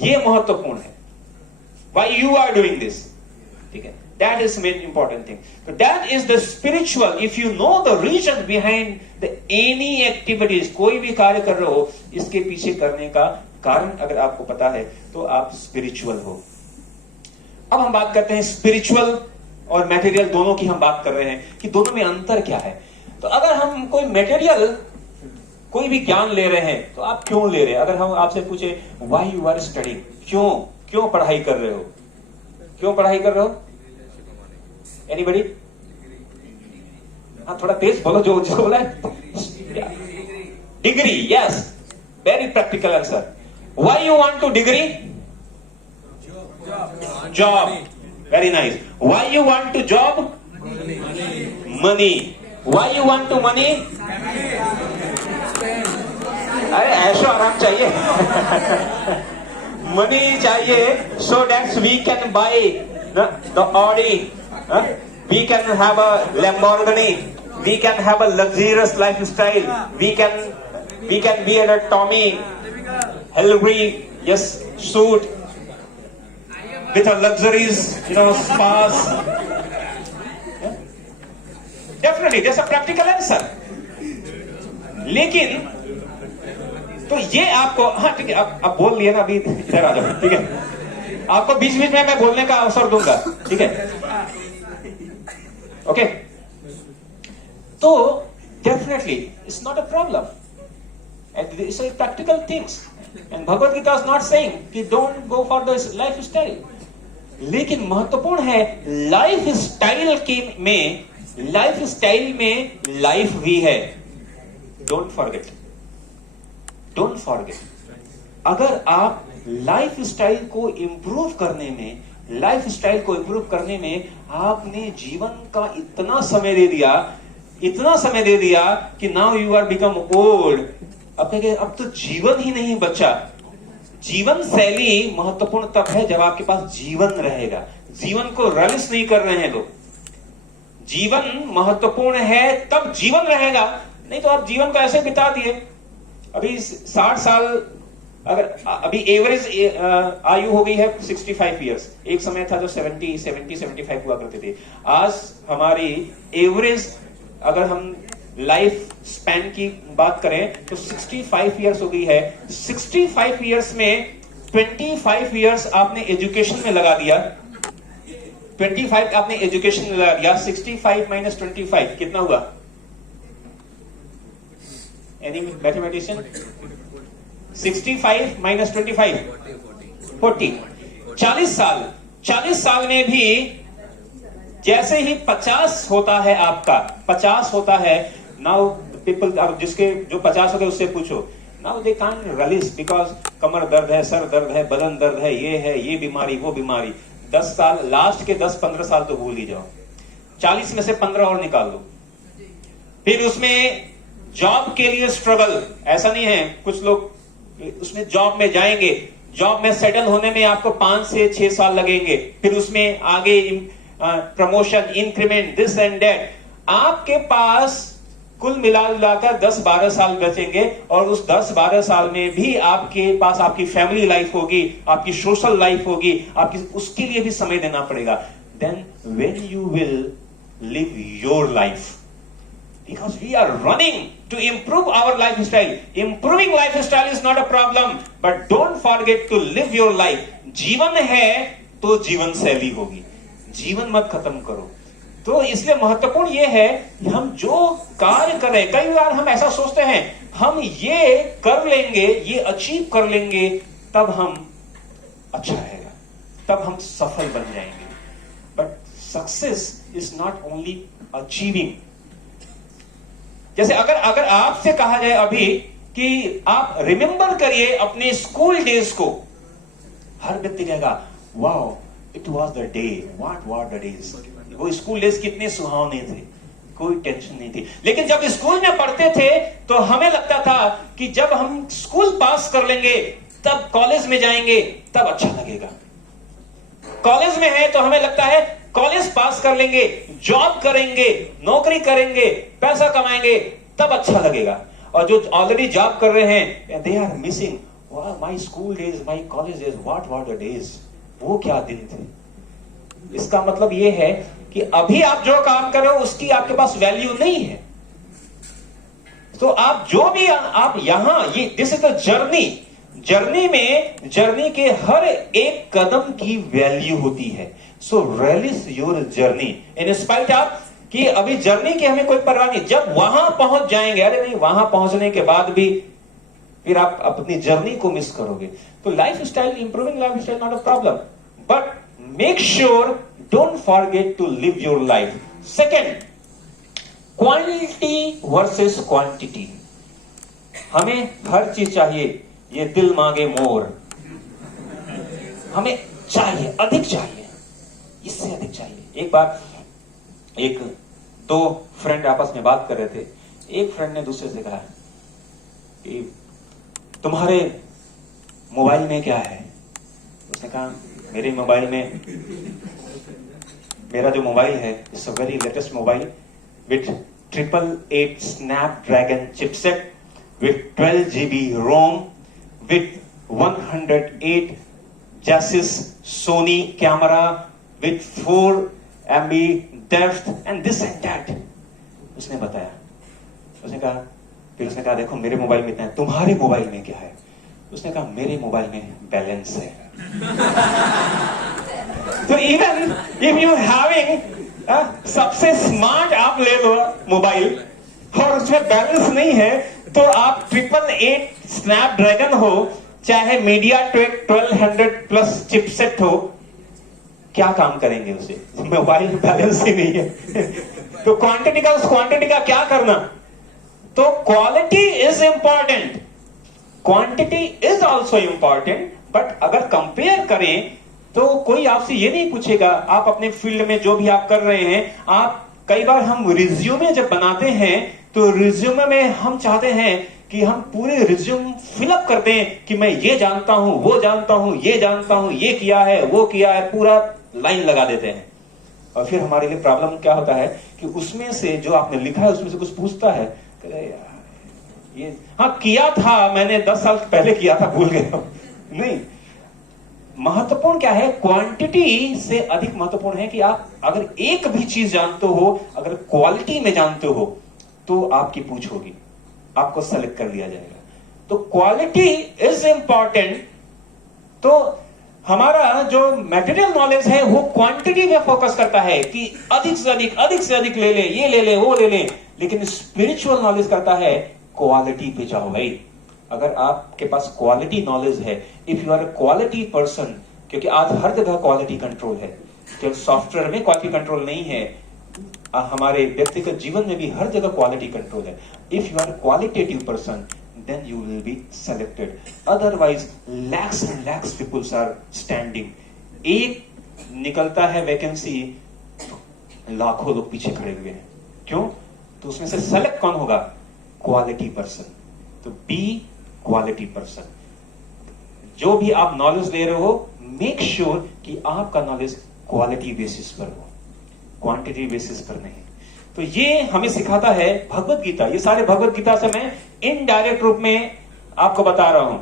ये महत्वपूर्ण है। Why you are doing this, ठीक है, that is main important thing. तो that is the spiritual. If you know the reason behind the any activities, कोई भी कार्य कर रहे हो, इसके पीछे करने का कारण अगर आपको पता है तो आप स्पिरिचुअल हो। अब हम बात करते हैं स्पिरिचुअल और मटेरियल दोनों की हम बात कर रहे हैं कि दोनों में अंतर क्या है। तो अगर हम कोई मटेरियल कोई भी ज्ञान ले रहे हैं तो आप क्यों ले रहे हैं? अगर हम आपसे पूछे व्हाई यू आर स्टडिंग, क्यों पढ़ाई कर रहे हो? क्यों पढ़ाई कर रहे हो? एनीबडी? हाँ, थोड़ा तेज बोलो जो बोला है। Degree, yes, very practical answer. Why you want to degree? Job, very nice. Why you want to job? Money. Why you want to money? अरे ऐशो आराम चाहिए। मनी चाहिए, so that we can buy the Audi, we can have a Lamborghini, we can have a luxurious lifestyle, we can be at a Tommy Hilfiger, yes, suit with a luxuries, spas. Definitely, there's a practical answer. लेकिन तो ये आपको, हाँ ठीक है, आप बोल लिए ना, अभी इधर आ जाओ, ठीक है? आपको बीच बीच में मैं बोलने का अवसर दूंगा, ठीक है? ओके, तो definitely it's not a problem, and it's a practical things, and Bhagavad Gita is not saying कि don't go for the lifestyle. लेकिन महत्वपूर्ण है लाइफ स्टाइल में लाइफ भी है। डोंट फॉरगेट, अगर आप लाइफ स्टाइल को इंप्रूव करने में आपने जीवन का इतना समय दे दिया कि now you are become old, अब तो जीवन ही नहीं बचा। जीवन शैली महत्वपूर्ण तब है जब आपके पास जीवन रहेगा। जीवन को रलिस नहीं कर रहे हैं लोग। जीवन महत्वपूर्ण है तब जीवन रहेगा, नहीं तो आप जीवन को ऐसे बिता दिए। अभी 60 साल, अगर अभी एवरेज आयु हो गई है 65 इयर्स। एक समय था जो 70-75 हुआ करते थे। आज हमारी एवरेज, अगर हम लाइफ स्पैन की बात करें तो 65 इयर्स हो गई है। 65 इयर्स में 25 इयर्स आपने एजुकेशन में लगा दिया। 25 आपने एजुकेशन में लगा दिया। 65 माइनस 25 कितना हुआ? Any mathematician? 65 माइनस 25 40। 40 साल में भी जैसे ही 50 होता है, आपका 50 होता है, नाउ पीपल, अब जिसके जो 50 हो गए उससे पूछो, now they can't release because कमर दर्द है, सर दर्द है, बदन दर्द है, ये बीमारी, वो बीमारी। 10 साल, लास्ट के 10-15 साल तो भूल ही जाओ। 40 में से 15 और निकाल दो। फिर उसमें जॉब के लिए स्ट्रगल, ऐसा नहीं है, कुछ लोग उसमें जॉब में जाएंगे, जॉब में सेटल होने में आपको 5 से 6 साल लगेंगे। फिर उसमें आगे promotion, increment, this and that. आपके पास कुल मिलाकर 10-12 साल बचेंगे, और उस 10-12 साल में भी आपके पास आपकी फैमिली लाइफ होगी, आपकी सोशल लाइफ होगी, आपकी उसके लिए भी समय देना पड़ेगा। Then when you will live your life, because we are running to improve our lifestyle. Improving lifestyle is not a problem, but don't forget to live your life. जीवन है तो जीवन शैली होगी, जीवन मत खत्म करो। तो इसलिए महत्वपूर्ण ये है कि हम जो कार्य कर रहे हैं, कई बार हम ऐसा सोचते हैं हम ये कर लेंगे, ये अचीव कर लेंगे, तब हम अच्छा रहेगा, तब हम सफल बन जाएंगे। But success is not only achieving. जैसे अगर आपसे कहा जाए अभी कि आप रिमेंबर करिए अपने स्कूल डेज को, हर व्यक्ति कहेगा wow it was the day, what were the days. वो स्कूल डेज कितने सुहावने थे, कोई टेंशन नहीं थी। लेकिन जब स्कूल में पढ़ते थे तो हमें लगता था कि जब हम स्कूल पास कर लेंगे तब कॉलेज में जाएंगे, तब अच्छा लगेगा। कॉलेज में है तो हमें लगता है कॉलेज पास कर लेंगे, जॉब करेंगे, नौकरी करेंगे, पैसा कमाएंगे, तब अच्छा लगेगा। और जो ऑलरेडी जॉब कर रहे हैं, they are missing my school days, my college days, what were the days, वो क्या दिन थे। इसका मतलब ये है कि अभी आप जो काम कर रहे हो उसकी आपके पास वैल्यू नहीं है। तो आप जो भी आप यहां, ये दिस इज द जर्नी के हर एक कदम की वैल्यू होती है। So realise your journey in spite of कि अभी जर्नी की हमें कोई परवाह नहीं, जब वहां पहुंच जाएंगे, अरे नहीं, वहां पहुंचने के बाद भी फिर आप अपनी जर्नी को मिस करोगे। तो life style, improving life style not a problem, but make sure don't forget to live your life. Second, quality versus quantity. हमें हर चीज चाहिए, ये दिल मांगे मोर, हमें चाहिए, अधिक चाहिए, इससे अधिक चाहिए। एक बार एक दो फ्रेंड आपस में बात कर रहे थे, एक फ्रेंड ने दूसरे से कहा कि तुम्हारे मोबाइल में क्या है? उसने कहा मेरे मोबाइल में, मेरा जो मोबाइल है it's a very latest mobile with 888 Snapdragon chipset with 12 GB ROM with 108 chassis Sony camera with 4 MB depth and this and that, उसने बताया। उसने कहा, फिर उसने कहा देखो मेरे मोबाइल में इतना है, तुम्हारे मोबाइल में क्या है? उसने कहा मेरे मोबाइल में बैलेंस है। तो इवन इफ यू हैविंग सबसे स्मार्ट आप ले लो मोबाइल और उसमें बैलेंस नहीं है, तो आप 888 स्नैपड्रैगन हो, चाहे मीडियाटेक 1200 प्लस चिपसेट हो, क्या काम करेंगे उसे? मोबाइल में बैलेंस ही नहीं है। तो क्वांटिटी का, उस क्वांटिटी का क्या करना? तो quality is important, quantity is also important, but अगर कंपेयर करें तो कोई आपसे ये नहीं पूछेगा, आप अपने फील्ड में जो भी आप कर रहे हैं, आप कई बार हम रिज्यूमे जब बनाते हैं तो रिज्यूमे में हम चाहते हैं कि हम पूरे रिज्यूम फिलअप कर दें कि मैं ये जानता हूं, वो जानता हूं, ये जानता हूं, ये किया है, वो किया है, पूरा लाइन लगा देते हैं। और फिर हमारे लिए प्रॉब्लम क्या होता है कि उसमें से जो आपने लिखा है उसमें से कुछ पूछता है, ये हाँ किया था मैंने 10 साल पहले किया था, भूल गया। नहीं, महत्वपूर्ण क्या है? क्वांटिटी से अधिक महत्वपूर्ण है कि आप अगर एक भी चीज जानते हो, अगर क्वालिटी में जानते हो, तो आपकी पूछ होगी, आपको सेलेक्ट कर लिया जाएगा। तो क्वालिटी इज इंपॉर्टेंट। तो हमारा जो मटेरियल नॉलेज है वो क्वांटिटी पे फोकस करता है कि अधिक से अधिक ले ले, ये ले ले, वो ले ले, लेकिन स्पिरिचुअल नॉलेज करता है क्वालिटी पे जाओ भाई। अगर आपके पास क्वालिटी नॉलेज है, if you are a quality person, क्योंकि आज हर जगह क्वालिटी कंट्रोल है, तो सॉफ्टवेयर में क्वालिटी कंट्रोल नहीं है, हमारे व्यक्तिगत जीवन में भी हर जगह क्वालिटी कंट्रोल है। If you are a qualitative person then you will be selected, otherwise lakhs and lakhs people are standing, एक निकलता है वैकेंसी, लाखों लोग पीछे खड़े हुए हैं। क्यों? तो उसमें से सेलेक्ट कौन होगा? Quality person. तो बी क्वालिटी पर्सन। जो भी आप नॉलेज ले रहे हो, मेक श्योर कि आपका नॉलेज क्वालिटी बेसिस पर हो, क्वांटिटी बेसिस पर नहीं। तो ये हमें सिखाता है भगवत गीता। ये सारे भगवत गीता से मैं इनडायरेक्ट रूप में आपको बता रहा हूं,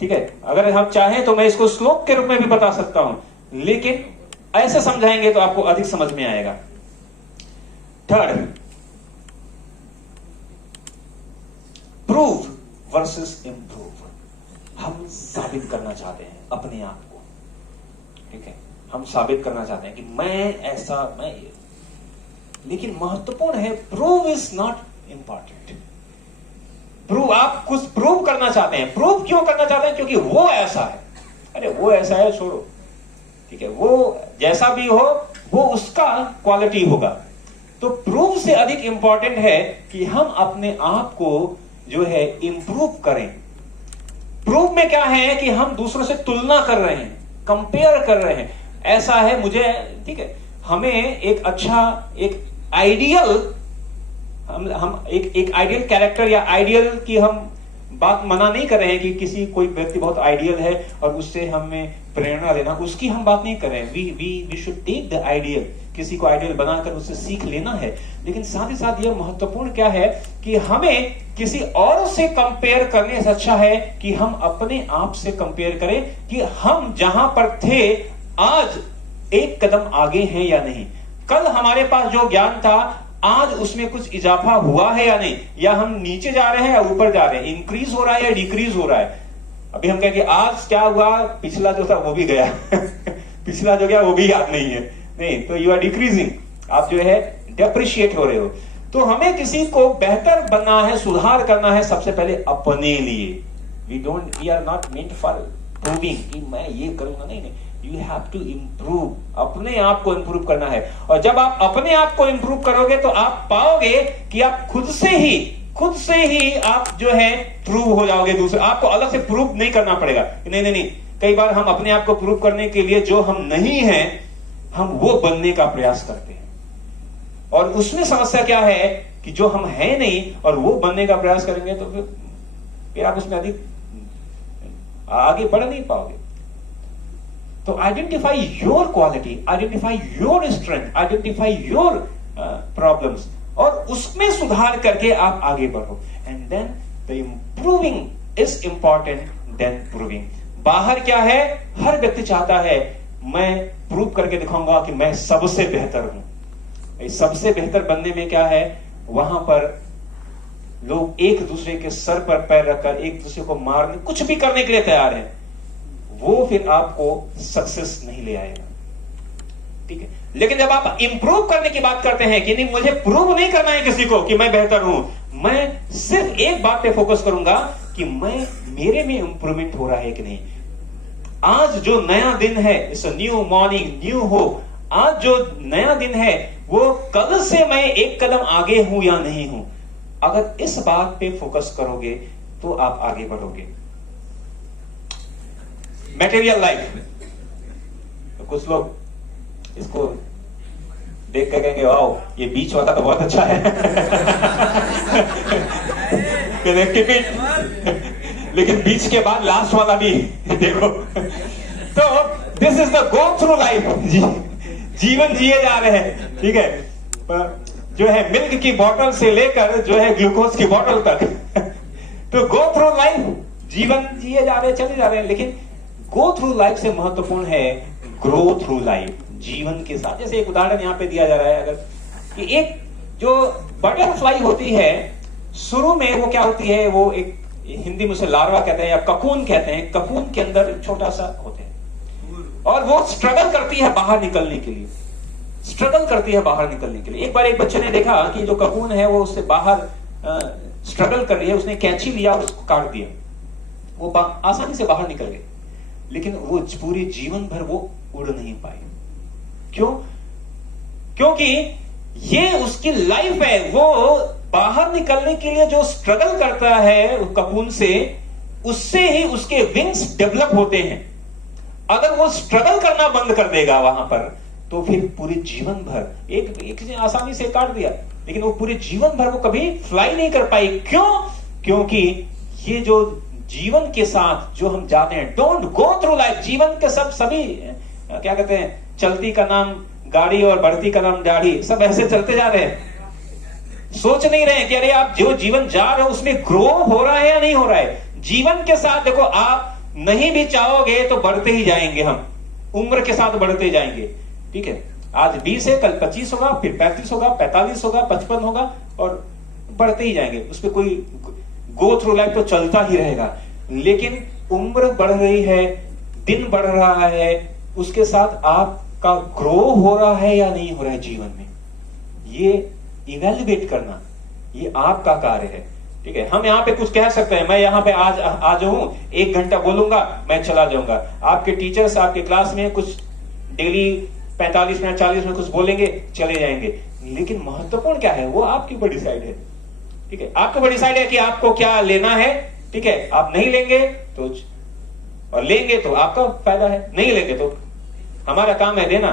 ठीक है। अगर हम चाहें तो मैं इसको श्लोक के रूप में भी बता सकता हूं, लेकिन ऐसे समझाएंगे तो आपको अधिक समझ में आएगा। Third, prove versus improve. हम साबित करना चाहते हैं अपने आप को, ठीक है। हम साबित करना चाहते हैं कि मैं ऐसा, मैं, लेकिन महत्वपूर्ण है prove is not important. Prove, आप कुछ प्रूव करना चाहते हैं। प्रूव क्यों करना चाहते हैं? क्योंकि वो ऐसा है। अरे वो ऐसा है, छोड़ो, ठीक है, वो जैसा भी हो वो उसका क्वालिटी होगा। तो प्रूव से अधिक इंपॉर्टेंट है कि हम अपने आप को जो है इंप्रूव करें। प्रूव में क्या है कि हम दूसरों से तुलना कर रहे हैं, कंपेयर कर रहे हैं। ऐसा है मुझे, ठीक है, हमें एक अच्छा, एक आइडियल, हम एक आइडियल कैरेक्टर या आइडियल की हम बात मना नहीं कर रहे हैं कि किसी कोई व्यक्ति बहुत आइडियल है और उससे हमें प्रेरणा लेना, उसकी हम बात नहीं कर रहे हैं। We should take the ideal, किसी को आइडियल बनाकर उससे सीख लेना है। लेकिन साथ ही साथ यह महत्वपूर्ण क्या है कि हमें किसी और से कंपेयर करने से अच्छा है कि हम अपने आप से कंपेयर करें कि हम जहां पर थे आज एक कदम आगे हैं या नहीं। कल हमारे पास जो ज्ञान था आज उसमें कुछ इजाफा हुआ है या नहीं, या हम नीचे जा रहे हैं या ऊपर जा रहे हैं, इंक्रीज हो रहा है या डिक्रीज हो रहा है। अभी हम कहेंगे आज क्या हुआ, पिछला जो था वो भी गया पिछला जो गया वो भी याद नहीं है, नहीं, तो यू आर डिक्रीजिंग, आप जो है डेप्रिशिएट हो रहे हो। तो हमें किसी को बेहतर बनना है, सुधार करना है, सबसे पहले अपने लिए। We are not meant for proving कि मैं ये करूंगा, नहीं, यू हैव टू इंप्रूव, अपने आप को इंप्रूव करना है। और जब आप अपने आप को इंप्रूव करोगे तो आप पाओगे कि आप खुद से ही आप जो है प्रूव हो जाओगे। दूसरे आपको अलग से प्रूव नहीं करना पड़ेगा। नहीं, कई बार हम अपने आप को प्रूव करने के लिए जो हम नहीं हैं हम वो बनने का प्रयास करते हैं, और उसमें समस्या क्या है कि जो हम हैं नहीं और वो बनने का प्रयास करेंगे तो फिर आप उसमें अधिक आगे बढ़ नहीं पाओगे। तो identify your quality, identify your strength, identify your problems, और उसमें सुधार करके आप आगे बढ़ो। And then the improving is important then proving. बाहर क्या है, हर व्यक्ति चाहता है मैं प्रूव करके दिखाऊंगा कि मैं सबसे बेहतर हूं। सबसे बेहतर बनने में क्या है, वहां पर लोग एक दूसरे के सर पर पैर रखकर एक दूसरे को मारने, कुछ भी करने के लिए तैयार हैं। वो फिर आपको सक्सेस नहीं ले आएगा, ठीक है। लेकिन जब आप इंप्रूव करने की बात करते हैं कि नहीं, मुझे प्रूव नहीं करना है किसी को कि मैं बेहतर हूं, मैं सिर्फ एक बात पे फोकस करूंगा कि मेरे में इंप्रूवमेंट हो रहा है कि नहीं। आज जो नया दिन है, it's a new morning, new hope. आज जो नया दिन है वो कल से मैं एक कदम आगे हूं या नहीं हूं। अगर इस बात पे फोकस करोगे तो आप आगे बढ़ोगे। मटेरियल लाइफ, तो कुछ लोग इसको देख कर कहेंगे वाओ ये बीच वाला तो बहुत अच्छा है लेकिन बीच के बाद लास्ट वाला भी देखो। तो this is the go through life, जीवन जिए जा रहे हैं, ठीक है। जो है मिल्क की बोतल से लेकर जो है ग्लूकोज की बोतल तक तो गो थ्रू लाइफ, जीवन जिए जा रहे हैं, चले जा रहे हैं। लेकिन गो थ्रू लाइफ से महत्वपूर्ण है ग्रो थ्रू लाइफ, जीवन के साथ। जैसे एक उदाहरण यहां पे दिया जा रहा है, अगर कि एक जो बटरफ्लाई होती है, शुरू में वो क्या होती है, वो एक हिंदी में उसे लार्वा कहते हैं या ककून कहते हैं। ककून के अंदर छोटा सा होते हैं और वो स्ट्रगल करती है बाहर निकलने के लिए, स्ट्रगल करती है बाहर निकलने के लिए। एक बार एक बच्चे ने देखा कि जो ककून है वो उससे बाहर स्ट्रगल कर रही है, उसने कैंची लिया और उसको काट दिया, वो आसानी से बाहर निकल गई। लेकिन वो पूरे जीवन भर वो उड़ नहीं पाई। क्यों? क्योंकि ये उसकी लाइफ है। वो बाहर निकलने के लिए जो स्ट्रगल करता है ककून से, उससे ही उसके विंग्स डेवलप होते हैं। अगर वो स्ट्रगल करना बंद कर देगा वहां पर, तो फिर पूरे जीवन भर एक आसानी से काट दिया, लेकिन वो पूरे जीवन भर वो कभी फ्लाई नहीं कर पाई। क्यों? क्योंकि ये जो जीवन के साथ जो हम जाते हैं, डोंट गो थ्रू लाइफ, जीवन के सभी क्या कहते हैं, चलती का नाम गाड़ी और बढ़ती का नाम दाढ़ी, सब ऐसे चलते जा रहे हैं। सोच नहीं रहे हैं कि अरे आप जो जीवन जा रहे हो उसमें ग्रो हो रहा है या नहीं हो रहा है। जीवन के साथ देखो, आप नहीं भी चाहोगे तो बढ़ते ही जाएंगे, हम उम्र के साथ बढ़ते जाएंगे, ठीक है। आज 20 है, कल 25 होगा, फिर 35 होगा, 45 होगा, 55 होगा, और बढ़ते ही जाएंगे। उसमें कोई गो थ्रू लाइफ तो चलता ही रहेगा। लेकिन उम्र बढ़ रही है, दिन बढ़ रहा है, उसके साथ आपका ग्रो हो रहा है या नहीं हो रहा है जीवन में, ये इवेल्युएट करना, ये आपका कार्य है, ठीक है। हम यहाँ पे कुछ कह सकते हैं, मैं यहाँ पे आज हूं, 1 घंटा बोलूंगा, मैं चला जाऊंगा। आपके टीचर्स आपके क्लास में कुछ डेली 45 मिनट 40 मिनट कुछ बोलेंगे, चले जाएंगे। लेकिन महत्वपूर्ण क्या है, वो आपके ऊपर डिसाइड है, ठीक है। आपके ऊपर डिसाइड है कि आपको क्या लेना है, ठीक है। आप नहीं लेंगे तो, और लेंगे तो आपका फायदा है, नहीं लेंगे तो हमारा काम है देना।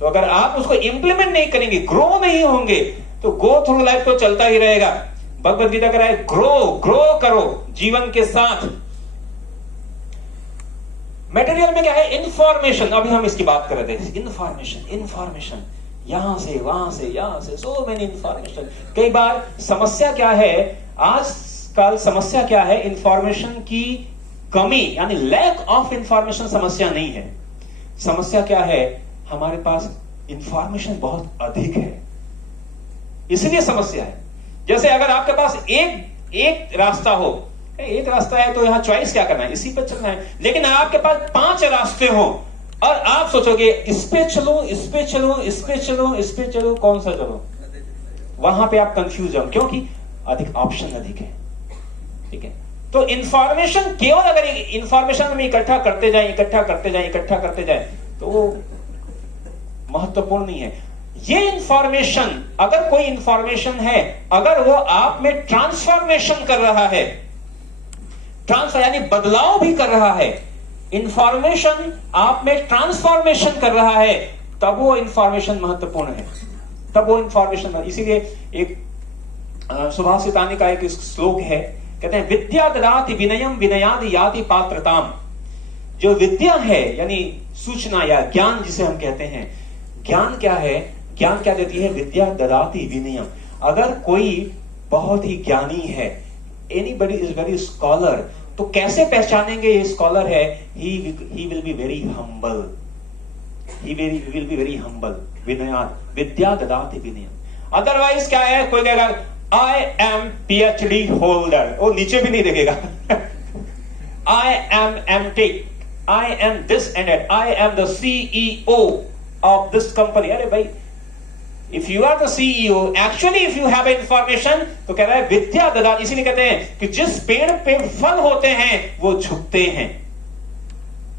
तो अगर आप उसको इंप्लीमेंट नहीं करेंगे, ग्रो नहीं होंगे, तो गो थ्रू लाइफ तो चलता ही रहेगा। भगवद गीता कह रहा है ग्रो करो जीवन के साथ। मटेरियल में क्या है, इंफॉर्मेशन। अभी हम इसकी बात कर रहे थे, इंफॉर्मेशन यहां से वहां से यहां से, सो मेनी इंफॉर्मेशन। कई बार समस्या क्या है, आजकल समस्या क्या है, इंफॉर्मेशन की कमी, यानी लैक ऑफ इंफॉर्मेशन समस्या नहीं है। समस्या क्या है, हमारे पास इंफॉर्मेशन बहुत अधिक है, इसलिए समस्या है। जैसे अगर आपके पास एक रास्ता हो, एक रास्ता है तो यहां चॉइस क्या करना है, इसी पर चलना है। लेकिन आपके पास 5 रास्ते हो और आप सोचोगे इस पे चलो, इस पे चलो, इस पे चलो, इस पे चलो, कौन सा चलो, वहां पे आप कंफ्यूज हो, क्योंकि अधिक ऑप्शन अधिक है। ठीक है, तो इंफॉर्मेशन केवल अगर इंफॉर्मेशन में इकट्ठा करते जाए तो वो महत्वपूर्ण नहीं है। ये इंफॉर्मेशन, अगर कोई इंफॉर्मेशन है, अगर वो आप में ट्रांसफॉर्मेशन कर रहा है, ट्रांसफर यानी बदलाव भी कर रहा है, इंफॉर्मेशन आप में ट्रांसफॉर्मेशन कर रहा है, तब वो इंफॉर्मेशन महत्वपूर्ण है, तब वो इंफॉर्मेशन। इसीलिए एक सुभाषितानी का एक श्लोक है, कहते हैं विद्या ददाति विनयम विनयाद याति पात्रताम। जो विद्या है यानी सूचना या ज्ञान जिसे हम कहते हैं, ज्ञान क्या है, ज्ञान क्या देती है, विद्या ददाति विनयम। अगर कोई बहुत ही ज्ञानी है, एनीबडी इज वेरी स्कॉलर, तो कैसे पहचानेंगे ये स्कॉलर है, he will be very humble, he will be very humble, विनयाद, विद्या ददाति विनयम। अदरवाइज क्या है, कोई कहेगा I am PhD holder, वो नीचे भी नहीं देखेगा I am MTech, I am this and that, I am the CEO of this company। अरे भाई, if you are the CEO, actually if you have information, तो कह रहा है विद्या ददाति। इसीलिए कहते हैं कि जिस पेड़ पे फल होते हैं वो झुकते हैं,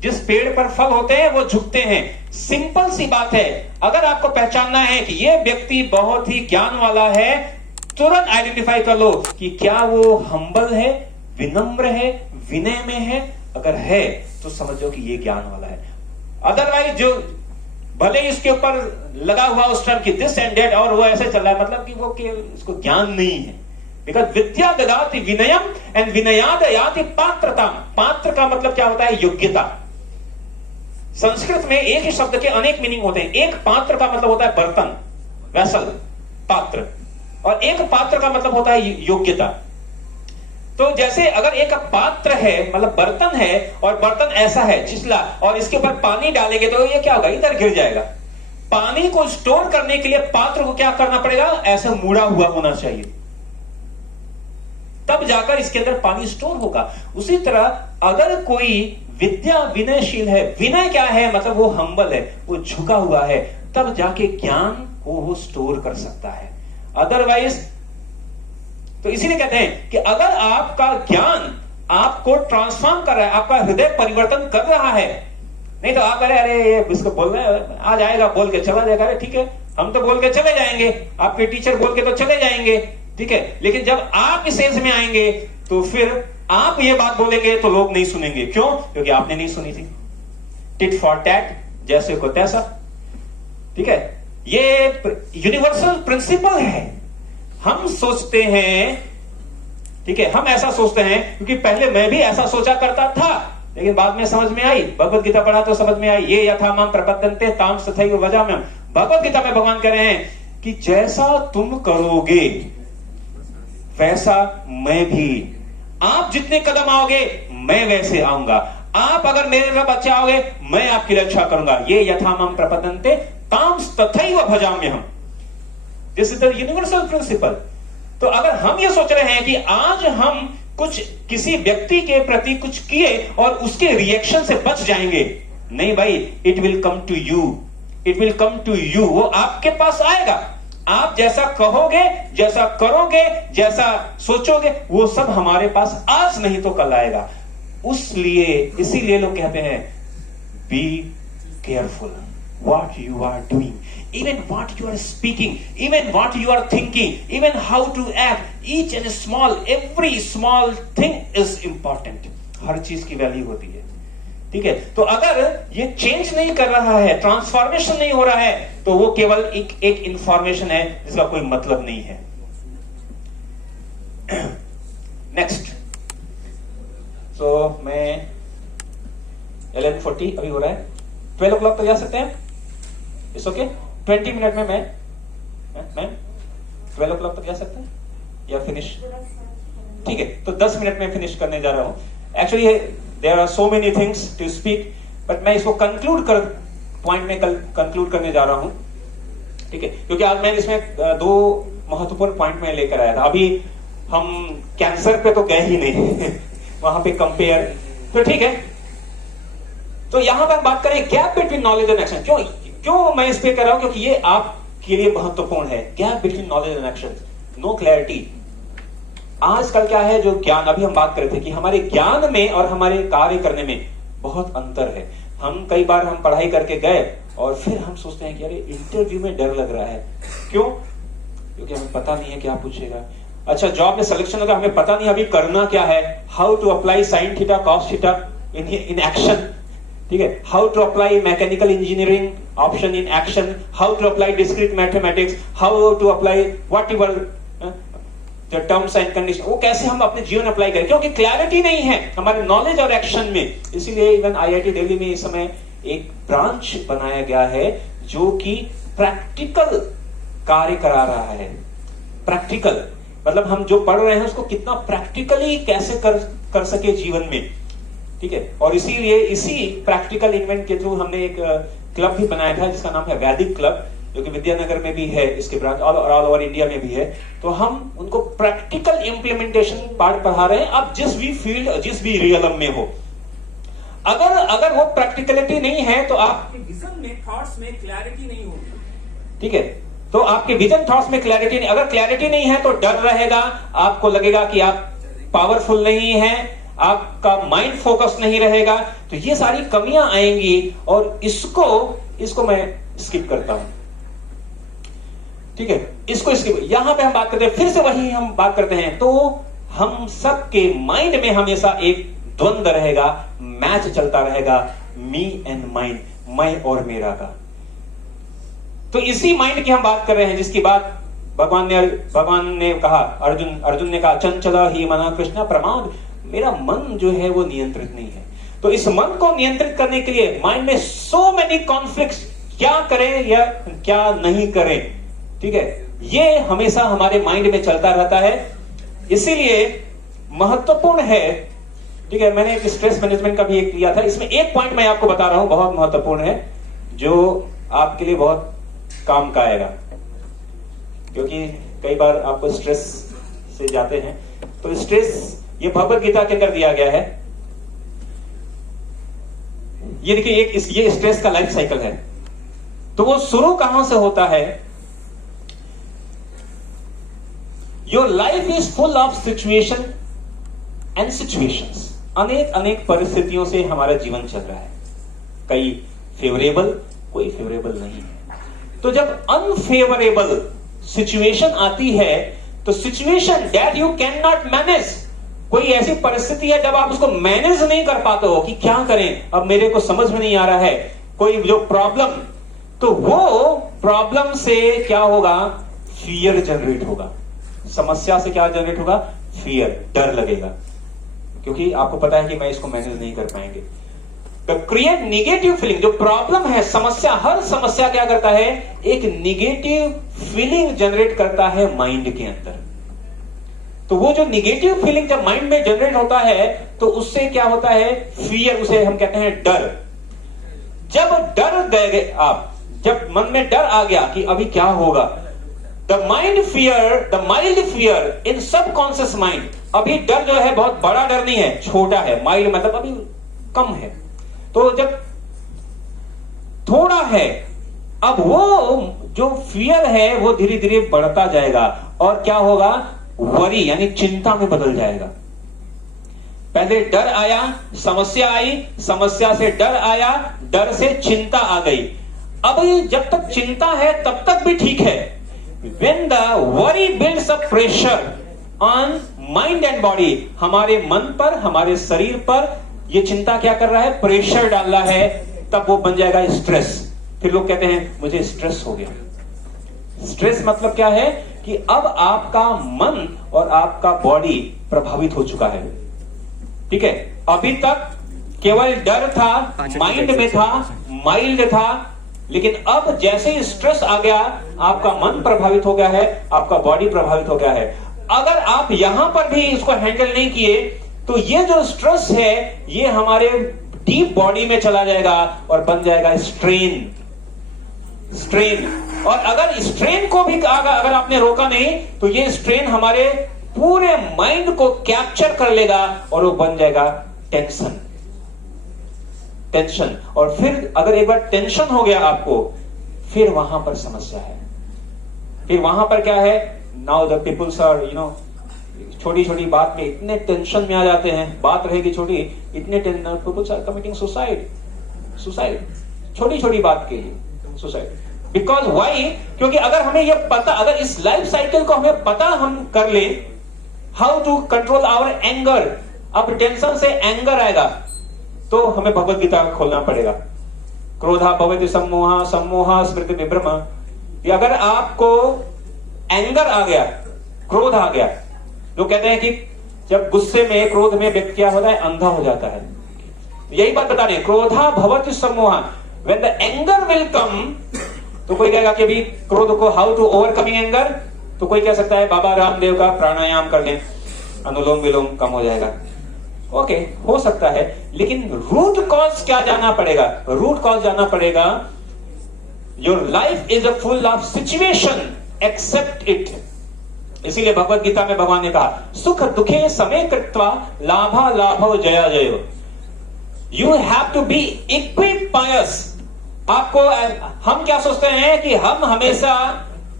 जिस पेड़ पर फल होते हैं वो झुकते हैं। सिंपल सी बात है, अगर आपको पहचानना है कि ये व्यक्ति बहुत ही ज्ञान वाला है, तुरंत आइडेंटिफाई कर लो कि क्या वो हम्बल है, विनम्र है, विनय में है। अगर है तो समझो कि ये ज्ञान वाला है। अदरवाइज जो भले इसके ऊपर लगा हुआ उस टर्म की दिस एंड दैट और वो ऐसे चल रहा है, मतलब कि वो उसको ज्ञान नहीं है। बिकॉज विद्या ददाति विनयम एंड विनयाद याति पात्रता। पात्र का मतलब क्या होता है, योग्यता। संस्कृत में एक ही शब्द के अनेक मीनिंग होते हैं। एक पात्र का मतलब होता है बर्तन, वेसल, पात्र, और एक पात्र का मतलब होता है योग्यता। तो जैसे अगर एक पात्र है मतलब बर्तन है, और बर्तन ऐसा है चिसला, और इसके ऊपर पानी डालेंगे तो ये क्या होगा, इधर गिर जाएगा। पानी को स्टोर करने के लिए पात्र को क्या करना पड़ेगा, ऐसा मुड़ा हुआ होना चाहिए, तब जाकर इसके अंदर पानी स्टोर होगा। उसी तरह अगर कोई विद्या विनयशील है, विनय क्या है, मतलब वो हम्बल है, वो झुका हुआ है, तब जाके ज्ञान को वो स्टोर कर सकता है। अदरवाइज तो इसीलिए कहते हैं कि अगर आपका ज्ञान आपको ट्रांसफॉर्म कर रहा है, आपका हृदय परिवर्तन कर रहा है, नहीं तो आप कह रहे अरे ये इसको बोल रहे हैं, आ जाएगा बोल के चला जाएगा, अरे ठीक है हम तो बोल के चले जाएंगे, आपके टीचर बोल के तो चले जाएंगे, ठीक है, लेकिन जब आप इस एज में आएंगे तो फिर आप ये बात बोलेंगे तो लोग नहीं सुनेंगे। क्यों? क्योंकि आपने नहीं सुनी थी। टिट फॉर टैट, जैसे को तैसा। ठीक है, ये यूनिवर्सल प्रिंसिपल है। हम सोचते हैं, ठीक है, हम ऐसा सोचते हैं क्योंकि पहले मैं भी ऐसा सोचा करता था, लेकिन बाद में समझ में आई, भगवत गीता पढ़ा तो समझ में आई, ये यथा माम प्रपद्यन्ते ताम तथैव भजाम्यहम्। भगवत गीता में भगवान कह रहे हैं कि जैसा तुम करोगे वैसा मैं भी, आप जितने कदम आओगे मैं वैसे आऊंगा, आप अगर मेरे तरफ अच्छे आओगे मैं आपकी रक्षा करूंगा। ये यथा माम प्रपद्यन्ते ताम तथैव भजाम्यहम्। This is the universal principle. तो अगर हम ये सोच रहे हैं कि आज हम कुछ किसी व्यक्ति के प्रति कुछ किए और उसके रिएक्शन से बच जाएंगे, नहीं भाई, it will come to you, it will come to you. वो आपके पास आएगा। आप जैसा कहोगे, जैसा करोगे, जैसा सोचोगे, वो सब हमारे पास आज नहीं तो कल आएगा। इसीलिए लोग कहते हैं be careful what you are doing, even what you are speaking, even what you are thinking, even how to act, each and every small thing is important। हर चीज की वैल्यू होती है, ठीक है। तो अगर ये चेंज नहीं कर रहा है, ट्रांसफॉर्मेशन नहीं हो रहा है, तो वो केवल एक इंफॉर्मेशन है जिसका कोई मतलब नहीं है। नेक्स्ट, सो मैं 11:40 अभी हो रहा है, 12 o'clock तक जा सकते हैं, इट्स ओके। 20 मिनट में मैं 12 o'clock तक जा सकते हैं या फिनिश, ठीक है। तो 10 मिनट में फिनिश करने जा रहा हूं। Actually there are so many things to speak, but मैं इसको पॉइंट में कंक्लूड करने जा रहा हूं, ठीक है, क्योंकि आज मैं इसमें 2 महत्वपूर्ण पॉइंट में लेकर आया था। अभी हम कैंसर पे तो गए ही नहीं वहां पे कंपेयर, तो ठीक है। तो यहां पर बात करें gap between knowledge and action. क्यों मैं इस पे कर रहा हूं? क्योंकि ये आप के लिए महत्वपूर्ण है। Gap between knowledge and action, no clarity. आजकल क्या है, जो ज्ञान अभी हम बात कर रहे थे कि हमारे ज्ञान में और हमारे कार्य करने में बहुत अंतर है। हम कई बार हम पढ़ाई करके गए और फिर हम सोचते हैं कि अरे इंटरव्यू में डर लग रहा है। क्यों? क्योंकि हमें पता नहीं है क्या पूछेगा। अच्छा, जॉब में सिलेक्शन होगा, हमें पता नहीं अभी करना क्या है। How to apply sine theta cos theta in action, ठीक है। How to apply mechanical engineering option in action, how to apply discrete mathematics, how to apply whatever terms and condition, वो कैसे हम अपने जीवन अप्लाई करें, क्योंकि clarity नहीं है हमारे नॉलेज और एक्शन में। इसीलिए इवन आईआईटी दिल्ली में इस समय एक ब्रांच बनाया गया है जो कि प्रैक्टिकल कार्य करा रहा है। प्रैक्टिकल मतलब हम जो पढ़ रहे हैं उसको कितना प्रैक्टिकली कैसे कर सके जीवन में, ठीक है। और इसीलिए इसी प्रैक्टिकल इवेंट के थ्रू हमने एक क्लब भी बनाया था जिसका नाम है वैदिक क्लब, जो कि विद्यानगर में भी है, इसके ब्रांच ऑल ओवर इंडिया में भी है। तो हम उनको प्रैक्टिकल इंप्लीमेंटेशन पार्ट पढ़ा रहे हैं। अब जिस भी फील्ड, जिस भी रियलम में हो, अगर वो प्रैक्टिकलिटी नहीं है तो आपके विजन में, थॉट्स में क्लैरिटी नहीं होगी, ठीक है। तो आपके विजन थॉट्स में क्लैरिटी नहीं, अगर क्लैरिटी नहीं है तो डर रहेगा, आपको लगेगा कि आप पावरफुल नहीं हैं, आपका माइंड फोकस नहीं रहेगा। तो ये सारी कमियां आएंगी और इसको मैं स्किप करता हूं, ठीक है। इसको स्किप, यहां पे हम बात करते हैं, फिर से वही हम बात करते हैं। तो हम सबके माइंड में हमेशा एक द्वंद्व रहेगा, मैच चलता रहेगा, मी एंड माइंड, मैं और मेरा का। तो इसी माइंड की हम बात कर रहे हैं जिसकी बात भगवान ने कहा, अर्जुन ने कहा, चंचल ही मना कृष्ण प्रमाद, मेरा मन जो है वो नियंत्रित नहीं है। तो इस मन को नियंत्रित करने के लिए माइंड में सो मेनी कॉन्फ्लिक्ट्स, क्या करें या क्या नहीं करें, ठीक है, ये हमेशा हमारे माइंड में चलता रहता है। इसीलिए महत्वपूर्ण है, ठीक है। मैंने एक स्ट्रेस मैनेजमेंट का भी एक लिया था, इसमें एक पॉइंट मैं आपको बता रहा हूं, बहुत महत्वपूर्ण है, जो आपके लिए बहुत काम का आएगा। क्योंकि कई बार आपको स्ट्रेस से जाते हैं, तो स्ट्रेस ये भगवद गीता के अंदर दिया गया है। ये देखिए, ये स्ट्रेस का लाइफ साइकिल है। तो वो शुरू कहां से होता है? Your life is full of situation and situations. अनेक परिस्थितियों से हमारा जीवन चल रहा है, कई फेवरेबल, कोई फेवरेबल नहीं है। तो जब अनफेवरेबल सिचुएशन आती है, तो situation that you can not manage, कोई ऐसी परिस्थिति है जब आप उसको मैनेज नहीं कर पाते हो कि क्या करें, अब मेरे को समझ में नहीं आ रहा है, कोई जो प्रॉब्लम, तो वो प्रॉब्लम से क्या होगा? फियर जनरेट होगा। समस्या से क्या जनरेट होगा? फियर, डर लगेगा, क्योंकि आपको पता है कि मैं इसको मैनेज नहीं कर पाएंगे। तो क्रिएट निगेटिव फीलिंग, जो प्रॉब्लम है, समस्या, हर समस्या क्या करता है? एक निगेटिव फीलिंग जनरेट करता है माइंड के अंदर। तो वो जो निगेटिव फीलिंग जब माइंड में जनरेट होता है, तो उससे क्या होता है? फियर, उसे हम कहते हैं डर। जब डर गए आप, जब मन में डर आ गया कि अभी क्या होगा, the mind fear, the mild fear in subconscious mind, अभी डर जो है बहुत बड़ा डर नहीं है, छोटा है, माइल्ड मतलब अभी कम है। तो जब थोड़ा है, अब वो जो फियर है वो धीरे धीरे बढ़ता जाएगा और क्या होगा? वरी यानी चिंता में बदल जाएगा। पहले डर आया, समस्या आई, समस्या से डर आया, डर से चिंता आ गई। अब ये जब तक चिंता है तब तक भी ठीक है। When the worry builds up pressure on mind and body, हमारे मन पर, हमारे शरीर पर ये चिंता क्या कर रहा है? प्रेशर डाल रहा है, तब वो बन जाएगा स्ट्रेस। फिर लोग कहते हैं मुझे स्ट्रेस हो गया। स्ट्रेस मतलब क्या है? कि अब आपका मन और आपका बॉडी प्रभावित हो चुका है, ठीक है। अभी तक केवल डर था, माइंड में था, माइल्ड था, लेकिन अब जैसे ही स्ट्रेस आ गया, आपका मन प्रभावित हो गया है, आपका बॉडी प्रभावित हो गया है। अगर आप यहां पर भी इसको हैंडल नहीं किए, तो ये जो स्ट्रेस है ये हमारे डीप बॉडी में चला जाएगा और बन जाएगा स्ट्रेन। और अगर स्ट्रेन को भी अगर आपने रोका नहीं, तो ये स्ट्रेन हमारे पूरे माइंड को कैप्चर कर लेगा और वो बन जाएगा टेंशन। और फिर अगर एक बार टेंशन हो गया आपको, फिर वहां पर समस्या है। फिर वहां पर क्या है, नाउ द पीपल्स आर छोटी छोटी बात में इतने टेंशन में आ जाते हैं, बात रहेगी छोटी, इतने पीपल्स आर कमिटिंग सुसाइड छोटी छोटी बात के लिए सुसाइड। बिकॉज वाई, क्योंकि अगर हमें यह पता, अगर इस लाइफ साइकिल को हमें पता हम कर ले, how to control our anger, अब टेंशन से एंगर आएगा तो हमें भगवत गीता खोलना पड़ेगा। क्रोधा भवति सम्मोहा, सम्मोहा स्मृति विभ्रम। अगर आपको एंगर आ गया, क्रोध आ गया, लोग कहते हैं कि जब गुस्से में, क्रोध में व्यक्ति क्या होता है, अंधा हो जाता है। यही बात बता रहे हैं, क्रोधा भवति सम्मोहा, when the anger will come, तो कोई कहेगा कि अभी क्रोध को हाउ टू ओवरकमिंग एंगर, तो कोई कह सकता है बाबा रामदेव का प्राणायाम कर लें, अनुलोम विलोम कम हो जाएगा। ओके, हो सकता है, लेकिन रूट कॉज क्या जाना पड़ेगा, रूट कॉज जाना पड़ेगा। Your life is a full of situation, accept it. इसीलिए भगवत गीता में भगवान ने कहा, सुख दुखे समय कृत्वा लाभा लाभो जया जयो। You have to be equipoised. आपको, हम क्या सोचते हैं कि हम हमेशा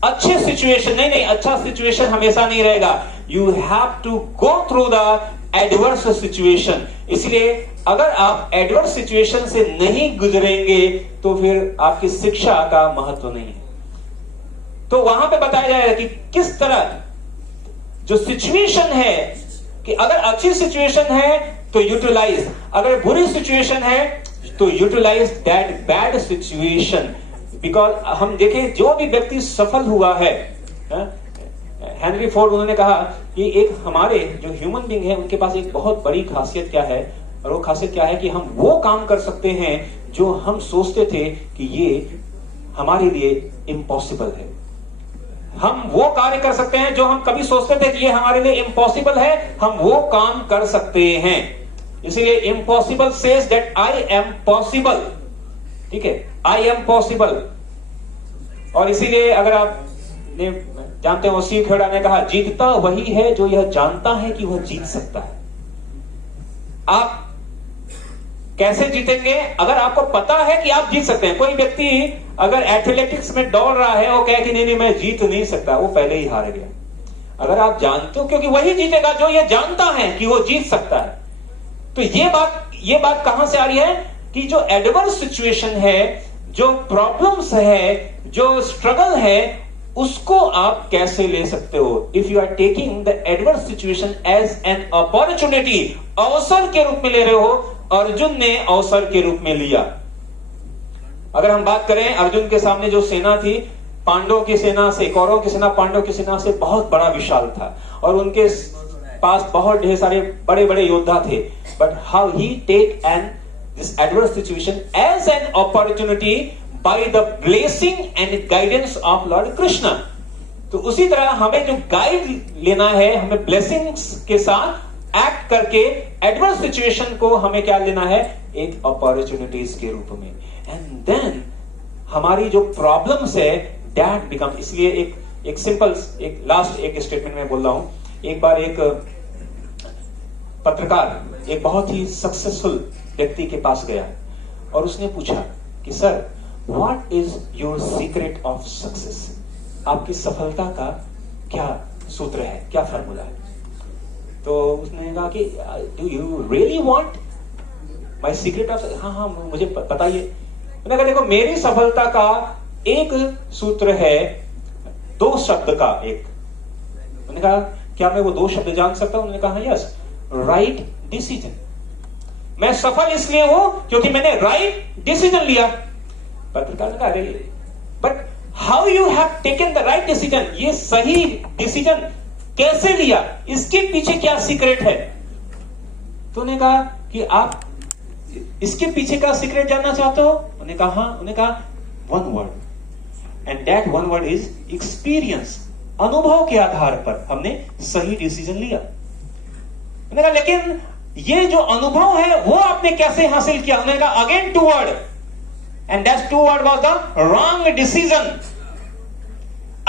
अच्छे सिचुएशन, नहीं, अच्छा सिचुएशन हमेशा नहीं रहेगा। You have to go through the adverse situation. इसलिए अगर आप एडवर्स सिचुएशन से नहीं गुजरेंगे तो फिर आपकी शिक्षा का महत्व नहीं है। तो वहां पे बताया जाएगा कि किस तरह जो सिचुएशन है, कि अगर अच्छी सिचुएशन है तो यूटिलाइज, अगर बुरी सिचुएशन है तो utilize that bad situation. Because हम देखें, जो भी व्यक्ति सफल हुआ है, हेनरी फोर्ड, उन्होंने कहा कि एक हमारे जो ह्यूमन बीइंग है उनके पास एक बहुत बड़ी खासियत क्या है, और वो खासियत क्या है कि हम वो काम कर सकते हैं जो हम सोचते थे कि ये हमारे लिए इम्पॉसिबल है। हम वो कार्य कर सकते हैं जो हम कभी सोचते थे कि ये हमारे लिए इम्पॉसिबल है, हम वो काम कर सकते हैं। इसीलिए impossible says that I am possible. ठीक है, आई एम पॉसिबल। और इसीलिए अगर आप जानते हो, सी खेड़ा ने कहा, जीतता वही है जो यह जानता है कि वह जीत सकता है। आप कैसे जीतेंगे? अगर आपको पता है कि आप जीत सकते हैं। कोई व्यक्ति अगर एथलेटिक्स में दौड़ रहा है, वो कहे कि नहीं मैं जीत नहीं सकता, वो पहले ही हार गया। अगर आप जानते हो, क्योंकि वही जीतेगा जो ये जानता है कि वो जीत सकता है। तो ये बात कहां से आ रही है कि जो एडवर्स सिचुएशन है, जो प्रॉब्लम्स है, जो स्ट्रगल है, उसको आप कैसे ले सकते हो। If you are taking the adverse situation as an opportunity, अवसर के रूप में ले रहे हो, अर्जुन ने अवसर के रूप में लिया। अगर हम बात करें, अर्जुन के सामने जो सेना थी, पांडवों की सेना से, कौरवों की सेना पांडवों की सेना से बहुत बड़ा विशाल था, और उनके पास बहुत ढेर सारे बड़े बड़े योद्धा थे। But how he take an this adverse situation as an opportunity by the blessing and guidance of Lord Krishna. तो उसी तरह हमें जो गाइड लेना है, हमें ब्लेसिंग्स के साथ एक्ट करके एडवर्स सिचुएशन को हमें क्या लेना है, एक अपॉर्चुनिटीज के रूप में। एंड देन हमारी जो प्रॉब्लम्स है, दैट बिकम, इसलिए एक सिंपल, एक लास्ट एक स्टेटमेंट में बोल रहा हूं। एक बार एक पत्रकार एक बहुत ही सक्सेसफुल व्यक्ति के पास गया और उसने पूछा कि sir, what is your secret of success? आपकी सफलता का क्या सूत्र है, क्या फॉर्मूला है? तो उसने कहा कि do you really want my secret of? हाँ, मुझे बताइए। मैंने कहा देखो, मेरी सफलता का एक सूत्र है, 2 शब्द का एक। मैंने कहा क्या मैं वो 2 शब्द जान सकता हूं? उन्होंने कहा यस, राइट डिसीजन। मैं सफल इसलिए हूं क्योंकि मैंने राइट डिसीजन लिया। पत्रकार ने कहा अरे, but how you have taken the right decision? ये सही डिसीजन कैसे लिया, इसके पीछे क्या सीक्रेट है? तो उन्होंने कहा कि आप इसके पीछे का सीक्रेट जानना चाहते हो? उन्होंने कहा हाँ। उन्होंने कहा 1 word, and that 1 word is experience. अनुभव के आधार पर हमने सही डिसीजन लिया। उन्होंने कहा लेकिन ये जो अनुभव है वो आपने कैसे हासिल किया? उन्होंने कहा again 2 word, and that 2 word was the wrong decision.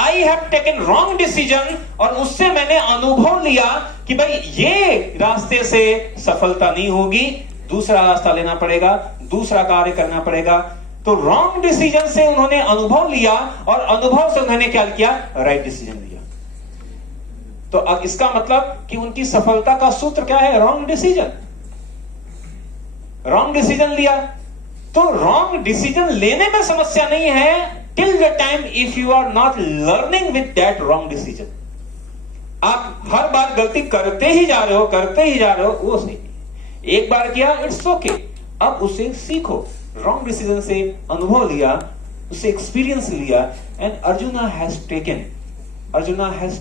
I have taken wrong decision, और उससे मैंने अनुभव लिया कि भाई ये रास्ते से सफलता नहीं होगी, दूसरा रास्ता लेना पड़ेगा, दूसरा कार्य करना पड़ेगा। तो रॉन्ग डिसीजन से उन्होंने अनुभव लिया और अनुभव से उन्होंने क्या किया, राइट डिसीजन लिया। तो अब इसका मतलब कि उनकी सफलता का सूत्र क्या है, रॉन्ग डिसीजन। रॉन्ग डिसीजन लिया, तो रॉन्ग डिसीजन लेने में समस्या नहीं है till the time if you are not learning with that wrong decision. आप हर बार गलती करते ही जा रहे हो, वो सही नहीं। एक बार किया, इट्स ओके, अब उससे सीखो। रॉन्ग डिसीजन से अनुभव लिया, उससे एक्सपीरियंस लिया, and Arjuna has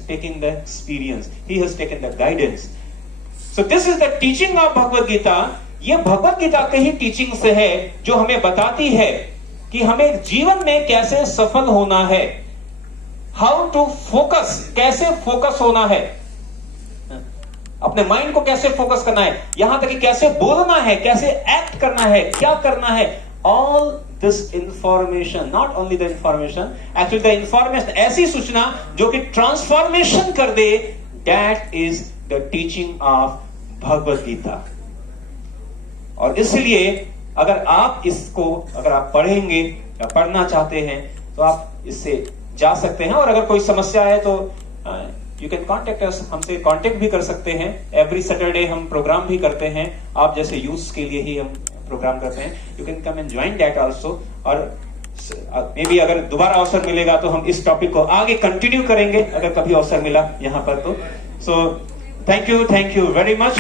taken the experience, he has taken the guidance. So this is the teaching of Bhagavad Gita. ये भगवद गीता के ही टीचिंग से है जो हमें बताती है कि हमें जीवन में कैसे सफल होना है, हाउ टू फोकस, कैसे फोकस होना है, अपने माइंड को कैसे फोकस करना है, यहां तक कि कैसे बोलना है, कैसे एक्ट करना है, क्या करना है। All this information, not only the information, actually the information, ऐसी सूचना जो कि ट्रांसफॉर्मेशन कर दे, that is the teaching of Bhagavad Gita. और इसलिए अगर आप पढ़ेंगे या पढ़ना चाहते हैं तो आप इससे जा सकते हैं। और अगर कोई समस्या है तो यू कैन कॉन्टेक्ट अस, हमसे कांटेक्ट भी कर सकते हैं। एवरी सैटरडे हम प्रोग्राम भी करते हैं, आप जैसे यूथ के लिए ही हम प्रोग्राम करते हैं। You can come and join that also. और मे बी अगर दोबारा अवसर मिलेगा तो हम इस टॉपिक को आगे कंटिन्यू करेंगे, अगर कभी अवसर मिला यहां पर तो। So thank you very much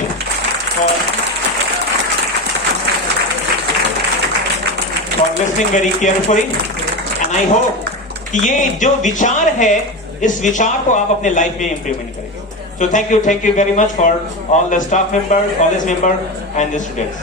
for listening very carefully, and I hope कि ये जो विचार है, इस विचार को आप अपने लाइफ में इंप्लीमेंट करेंगे। So thank you very much for all the staff member, college member and the students.